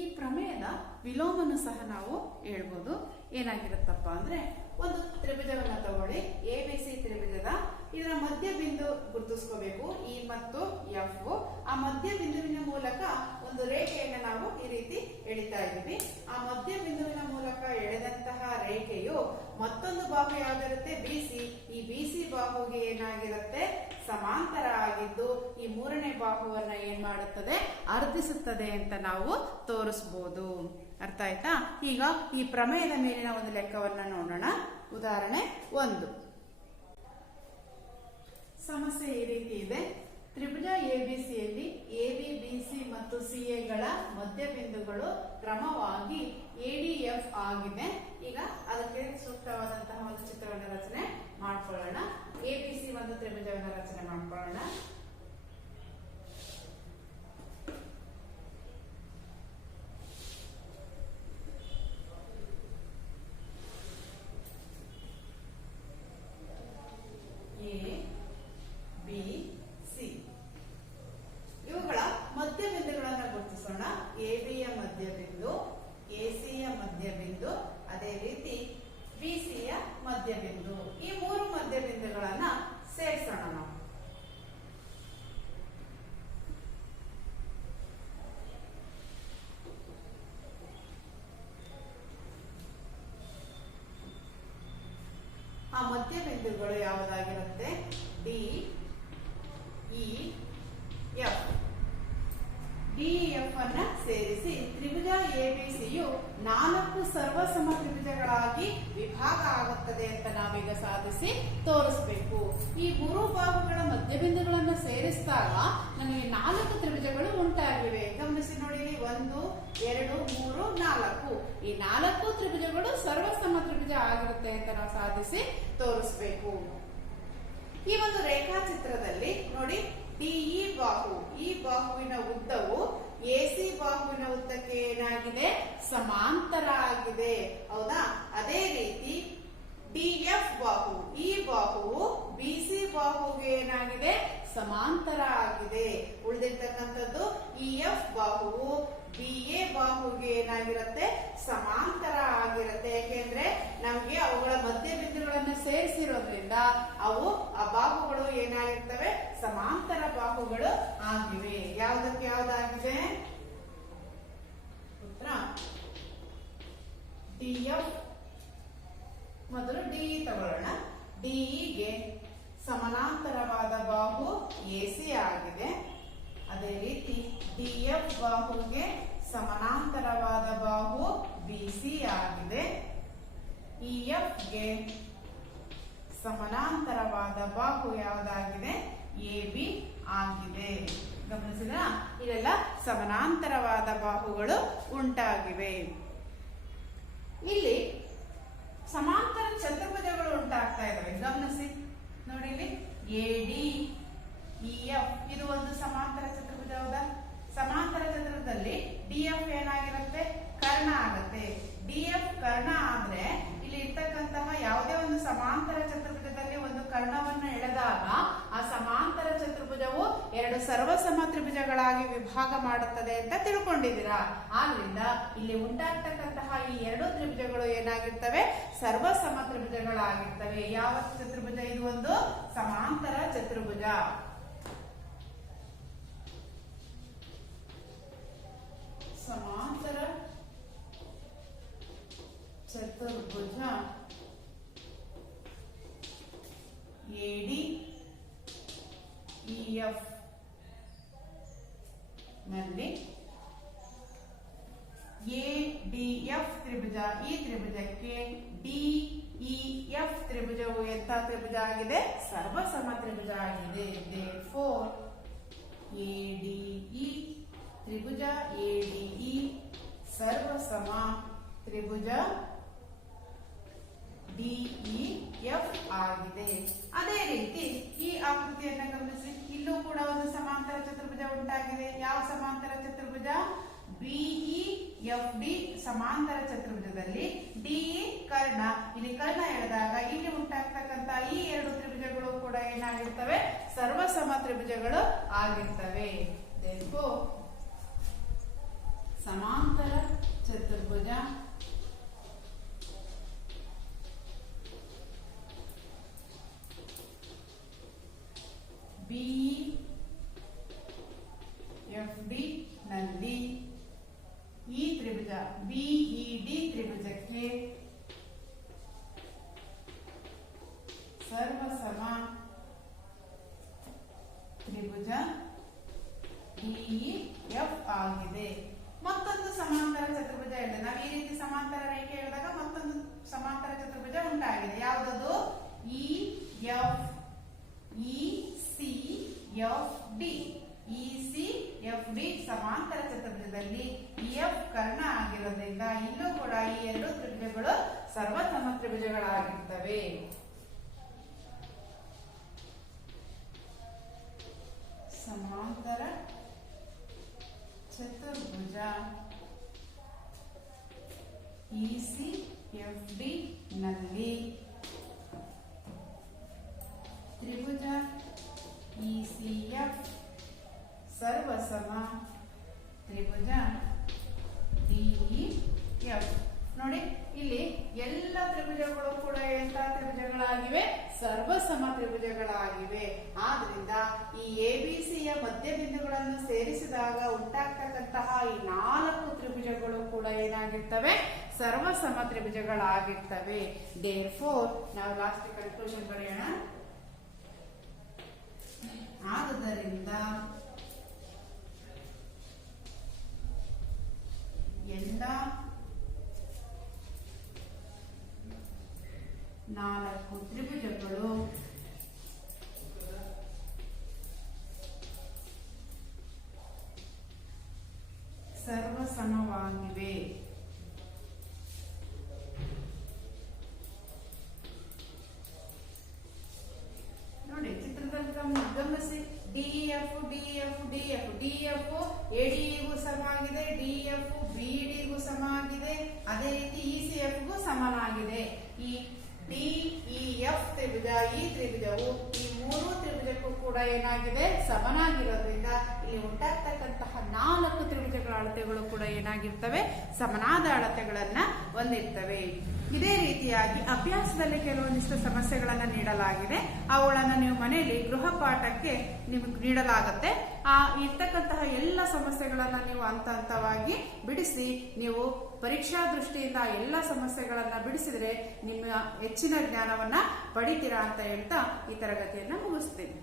ಈ ಪ್ರಮೇಯದ ವಿಲೋಮನ ಸಹ ನಾವು ಹೇಳ್ಬೋದು. ಏನಾಗಿರುತ್ತಪ್ಪ ಅಂದ್ರೆ, ಒಂದು ತ್ರಿಭುಜವನ್ನ ತಗೊಳ್ಳಿ, ಎ ಬಿ ಸಿ ತ್ರಿಭುಜದ ಇದರ ಮಧ್ಯ ಬಿಂದು ಗುರುತಿಸ್ಕೋಬೇಕು, ಇ ಮತ್ತು ಎಫ್. ಆ ಮಧ್ಯ ಬಿಂದುವಿನ ಮೂಲಕ ಒಂದು ರೇಖೆಯನ್ನು ನಾವು ಈ ರೀತಿ ಎಳಿತಾ ಇದ್ದೀವಿ. ಆ ಮಧ್ಯ ಬಿಂದುವಿನ ಮೂಲಕ ಎಳೆದಂತಹ ರೇಖೆಯು ಮತ್ತೊಂದು ಬಾಹು ಯಾವ್ದಿರುತ್ತೆ, ಬಿ ಸಿ. ಈ ಬಿ ಸಿ ಬಾಹುಗೆ ಏನಾಗಿರುತ್ತೆ, ಸಮಾಂತರ ಆಗಿದ್ದು ಈ ಮೂರನೇ ಬಾಹುವನ್ನ ಏನ್ ಮಾಡುತ್ತದೆ, ಅರ್ಧಿಸುತ್ತದೆ ಅಂತ ನಾವು ತೋರಿಸಬಹುದು. ಅರ್ಥ ಆಯ್ತಾ? ಈಗ ಈ ಪ್ರಮೇಯದ ಮೇಲಿನ ಒಂದು ಲೆಕ್ಕವನ್ನ ನೋಡೋಣ. ಉದಾಹರಣೆ 1. ಸಮಸ್ಯೆ ಈ ರೀತಿ ಇದೆ. ತ್ರಿಭುಜ ಎಬಿಸಿಯಲ್ಲಿ ಎಬಿ, ಬಿಸಿ ಮತ್ತು ಸಿಎಗಳ ಮಧ್ಯ ಬಿಂದುಗಳು ಕ್ರಮವಾಗಿ ಎಡಿಎಫ್ ಆಗಿದೆ. ಈಗ ಅದಕ್ಕೆ ಸೂಕ್ತವಾದಂತಹ ಒಂದು ಚಿತ್ರವನ್ನು ರಚನೆ ಮಾಡ್ಕೊಳ್ಳೋಣ. ಎಬಿಸಿ ಒಂದು ತ್ರಿಭುಜವನ್ನು ರಚನೆ ಮಾಡ್ಕೊಳ್ಳೋಣ. ಇವುಗಳ ಮಧ್ಯ ಬಿಂದುಗಳನ್ನು ಗುರುತಿಸೋಣ. ಎಬಿಯ ಮಧ್ಯ ಬಿಂದು, ಎಸಿಯ ಮಧ್ಯ ಬಿಂದು, ಅದೇ ರೀತಿ ಬಿಸಿಯ ಮಧ್ಯ ಬಿಂದು. ಈ ಮೂರು ಮಧ್ಯ ಬಿಂದುಗಳನ್ನ ಸೇರಿಸೋಣ ನಾವು. ಆ ಮಧ್ಯ ಬಿಂದುಗಳು ಯಾವುದಾಗಿರುತ್ತೆ, ಡಿ ಇ ಎಫ್. ಡಿಎಫ್ ಅನ್ನ ಸೇರಿಸಿ ತ್ರಿಭುಜ ಎಬಿಸಿಯು 4 ಸರ್ವಸಮ ತ್ರಿಭುಜಗಳಾಗಿ ವಿಭಾಗ ಆಗುತ್ತದೆ ಅಂತ ನಾವೀಗ ಸಾಧಿಸಿ ತೋರಿಸಬೇಕು. ಈ ಮೂರು ಬಾಹುಗಳ ಮಧ್ಯಬಿಂದುಗಳನ್ನು ಸೇರಿಸಿದಾಗ ನಮಗೆ 4 ತ್ರಿಭುಜಗಳು ಉಂಟಾಗಿವೆ. ಗಮನಿಸಿ ನೋಡಿ, 1 2 3 4. ಈ 4 ತ್ರಿಭುಜಗಳು ಸರ್ವಸಮ ತ್ರಿಭುಜ ಆಗಿರುತ್ತೆ ಅಂತ ನಾವು ಸಾಧಿಸಿ ತೋರಿಸಬೇಕು. ಈ ಒಂದು ರೇಖಾಚಿತ್ರದಲ್ಲಿ ನೋಡಿ, ಡಿಇ ಬಾಹು, ಈ ಬಾಹುವಿನ ಉದ್ದವು ಎಸಿ ಬಾಹುವಿನ ಉದ್ದಕ್ಕೆ ಏನಾಗಿದೆ, ಸಮಾಂತರ ಆಗಿದೆ. ಹೌದಾ? ಅದೇ ರೀತಿ ಡಿಎಫ್ ಬಾಹು, ಈ ಬಾಹುವು ಬಿಸಿ ಬಾಹುಗೆ ಏನಾಗಿದೆ, ಸಮಾಂತರ ಆಗಿದೆ. ಉಳಿದಿರ್ತಕ್ಕಂಥದ್ದು ಇಎಫ್ ಬಾಹುವು ಬಿಎ ಬಾಹುಗೆ ಏನಾಗಿರುತ್ತೆ, ಸಮಾಂತರ ಆಗಿರುತ್ತೆ. ಯಾಕೆಂದ್ರೆ ನಮ್ಗೆ ಅವುಗಳ ಮಧ್ಯ ಬಿಂದುಗಳನ್ನು ಸೇರಿಸಿರೋದ್ರಿಂದ ಅವು ಆ ಬಾಹುಗಳು ಏನಾಗಿರ್ತವೆ, ಸಮಾಂತರ ಬಾಹುಗಳು ಆಗಿವೆ. ಯಾವುದಕ್ಕೆ ಯಾವ್ದಾಗಿದೆ ಉತ್ತರ ಡಿಎಫ್. ಮೊದಲು ಡಿಇ ತಗೊಳ್ಳೋಣ. ಡಿಇಗೆ ಸಮಾನಾಂತರವಾದ ಬಾಹು ಎಸಿ ಆಗಿದೆ. ಅದೇ ರೀತಿ ಡಿಎಫ್ ಬಾಹುಗೆ ಸಮಾನಾಂತರವಾದ ಬಾಹು ಬಿಸಿ ಆಗಿದೆ. ಇಎಫ್ಗೆ ಸಮಾನಾಂತರವಾದ ಬಾಹು ಯಾವುದಾಗಿದೆ, ಎಬಿ ಆಗಿದೆ. ಗಮನಿಸಿದ, ಇವೆಲ್ಲ ಸಮಾನಾಂತರವಾದ ಬಾಹುಗಳು ಉಂಟಾಗಿವೆ. ಇಲ್ಲಿ ಸಮಾಂತರ ಚತುರ್ಭುಜಗಳು ಉಂಟಾಗ್ತಾ ಇದಾವೆ. ಗಮನಿಸಿ ನೋಡಿ, ಇಲ್ಲಿ ಎಡಿ ಇಎಫ್ ಇದು ಒಂದು ಸಮಾಂತರ ಚತುರ್ಭುಜ. ಹೌದಾ? ಸಮಾಂತರ ಚತುರ್ಭುಜದಲ್ಲಿ ಡಿಎಫ್ ಏನಾಗಿರುತ್ತೆ, ಕರ್ಣ ಆಗುತ್ತೆ. ಡಿಎಫ್ ಕರ್ಣ ಆದ್ರೆ ಇಲ್ಲಿ ಇರ್ತಕ್ಕಂತಹ ಯಾವುದೇ ಒಂದು ಸಮಾಂತರ ಚತುರ್ಭುಜದಲ್ಲಿ ಒಂದು ಕರ್ಣವನ್ನು ಎಳೆದಾಗ ಆ ಸಮಾಂತರ ಚತುರ್ಭುಜವು 2 ಸರ್ವಸಮ ತ್ರಿಭುಜಗಳಾಗಿ ವಿಭಾಗ ಮಾಡುತ್ತದೆ ಅಂತ ತಿಳ್ಕೊಂಡಿದ್ದೀರಾ. ಆದ್ರಿಂದ ಇಲ್ಲಿ ಉಂಟಾಗ್ತಕ್ಕಂಥ ಇರ್ತಕ್ಕಂತಹ ಈ ಎರಡು ತ್ರಿಭುಜಗಳು ಏನಾಗಿರ್ತವೆ? ಸರ್ವಸಮ ತ್ರಿಭುಜಗಳಾಗಿರ್ತವೆ. ಯಾವ ಚತುರ್ಭುಜ ಇದು? ಒಂದು ಸಮಾಂತರ ಚತುರ್ಭುಜ. ಸಮಾಂತರ ಚತುರ್ಭುಜ ADEF ನಲ್ಲಿ ADF ತ್ರಿಭುಜ, ಈ ತ್ರಿಭುಜಕ್ಕೆ DEF ತ್ರಿಭುಜವು ಎಂಥ ತ್ರಿಭುಜ ಆಗಿದೆ? ಸರ್ವಸಮ ತ್ರಿಭುಜ ಆಗಿದೆ. Therefore ADE ತ್ರಿಭುಜ ADE ಸರ್ವಸಮ ತ್ರಿಭುಜ DEF ಆಗಿದೆ. ಅದೇ ರೀತಿ ಈ ಆಕೃತಿಯನ್ನು ಗಮನಿಸಿ. ಇಲ್ಲೂ ಕೂಡ ಒಂದು ಸಮಾಂತರ ಚತುರ್ಭುಜ ಉಂಟಾಗಿದೆ. ಯಾವ ಸಮಾಂತರ ಚತುರ್ಭುಜ? BEFD ಸಮಾಂತರ ಚತುರ್ಭುಜದಲ್ಲಿ DE ಕರ್ಣ, ಇಲ್ಲಿ ಕರ್ಣ ಎಳೆದಾಗ ಇಲ್ಲಿ ಉಂಟಾಗ್ತಕ್ಕಂತ ಈ ಎರಡು ತ್ರಿಭುಜಗಳು ಕೂಡ ಏನಾಗಿರ್ತವೆ? ಸರ್ವಸಮ ತ್ರಿಭುಜಗಳು ಆಗಿರ್ತವೆ. Therefore ಸಮಾಂತರ ಚತುರ್ಭುಜ BEFD ನಲ್ಲಿ ಈ ತ್ರಿಭುಜ BED ತ್ರಿಭುಜಕ್ಕೆ ಸರ್ವಸಮ ತ್ರಿಭುಜ DEF ಆಗಿದೆ. ಮತ್ತೊಂದು ಸಮಾಂತರ ಚತುರ್ಭುಜ ಇದೆ. ನಾವು ಈ ರೀತಿ ಸಮಾಂತರ ರೇಖೆ ಹೇಳಿದಾಗ ಮತ್ತೊಂದು ಸಮಾಂತರ ಚತುರ್ಭುಜ ಉಂಟಾಗಿದೆ. ಯಾವುದದು? ECFD ಸಮಾಂತರ ಚತುರ್ಭುಜದಲ್ಲಿ EF ಕರ್ಣ ಆಗಿರೋದ್ರಿಂದ ಇಲ್ಲೂ ಕೂಡ ಈ ಎರಡು ತ್ರಿಭುಜಗಳು ಸರ್ವಸಮ ತ್ರಿಭುಜಗಳಾಗಿರ್ತವೆ. ಸಮಾಂತರ ಚತುರ್ಭುಜ ECFD ನಲ್ಲಿ ತ್ರಿಭುಜ ECF ಸರ್ವಸಮ ತ್ರಿಭುಜ DEF. ನೋಡಿ, ಇಲ್ಲಿ ಎಲ್ಲ ತ್ರಿಭುಜಗಳು ಕೂಡ ಎಂಥ ತ್ರಿಭುಜಗಳಾಗಿವೆ? ಸರ್ವಸಮ ತ್ರಿಭುಜಗಳಾಗಿವೆ. ಆದ್ರಿಂದ ಈ ABCಯ ಮಧ್ಯಬಿಂದುಗಳನ್ನು ಸೇರಿಸಿದಾಗ ಉಂಟಾಗ್ತಕ್ಕಂತಹ ಈ 4 ತ್ರಿಭುಜಗಳು ಕೂಡ ಏನಾಗಿರ್ತವೆ? ಸರ್ವಸಮ ತ್ರಿಭುಜಗಳಾಗಿರ್ತವೆ. Therefore ನಾವು ಲಾಸ್ಟ್ ಕನ್ಕ್ಲೂಷನ್ ಬರೆಯೋಣ. ಆದುದರಿಂದ ಎಲ್ಲ 4 ತ್ರಿಭುಜಗಳು ಸರ್ವಸಮವಾಗಿವೆ. ನೋಡಿ, ಚಿತ್ರದಲ್ಲಿ ಗಮನಿಸಿ. DEF ADEಗೂ ಸಮ ಆಗಿದೆ, DEF BEDಗೂ ಸಮ ಆಗಿದೆ, ಅದೇ ರೀತಿ ECFಗೂ ಸಮನಾಗಿದೆ. ಈ DEF ತ್ರಿಭುಜ, ಈ ತ್ರಿಭುಜವು ಈ 3 ತ್ರಿಭುಜಕ್ಕೂ ಕೂಡ ಏನಾಗಿದೆ? ಸಮನಾಗಿರೋದ್ರಿಂದ ಇಲ್ಲಿ ಉಂಟಾಗ್ತಕ್ಕಂತಹ 4 ತ್ರಿಭುಜಗಳ ಅಳತೆಗಳು ಕೂಡ ಏನಾಗಿರ್ತವೆ? ಸಮನಾದ ಅಳತೆಗಳನ್ನ ಹೊಂದಿರ್ತವೆ. ಇದೇ ರೀತಿಯಾಗಿ ಅಭ್ಯಾಸದಲ್ಲಿ ಕೆಲವೊಂದಿಷ್ಟು ಸಮಸ್ಯೆಗಳನ್ನ ನೀಡಲಾಗಿದೆ. ಅವುಗಳನ್ನ ನೀವು ಮನೆಯಲ್ಲಿ ಗೃಹ ಪಾಠಕ್ಕೆ ನಿಮಗೆ ನೀಡಲಾಗುತ್ತೆ. ಆ ಇರ್ತಕ್ಕಂತಹ ಎಲ್ಲ ಸಮಸ್ಯೆಗಳನ್ನ ನೀವು ಹಂತ ಹಂತವಾಗಿ ಬಿಡಿಸಿ ನೀವು ಪರೀಕ್ಷಾ ದೃಷ್ಟಿಯಿಂದ ಎಲ್ಲ ಸಮಸ್ಯೆಗಳನ್ನ ಬಿಡಿಸಿದ್ರೆ ನಿಮ್ಮ ಹೆಚ್ಚಿನ ಜ್ಞಾನವನ್ನ ಪಡಿತೀರಾ ಅಂತ ಹೇಳ್ತಾ ಈ ತರಗತಿಯನ್ನ ಮುಗಿಸ್ತೀನಿ.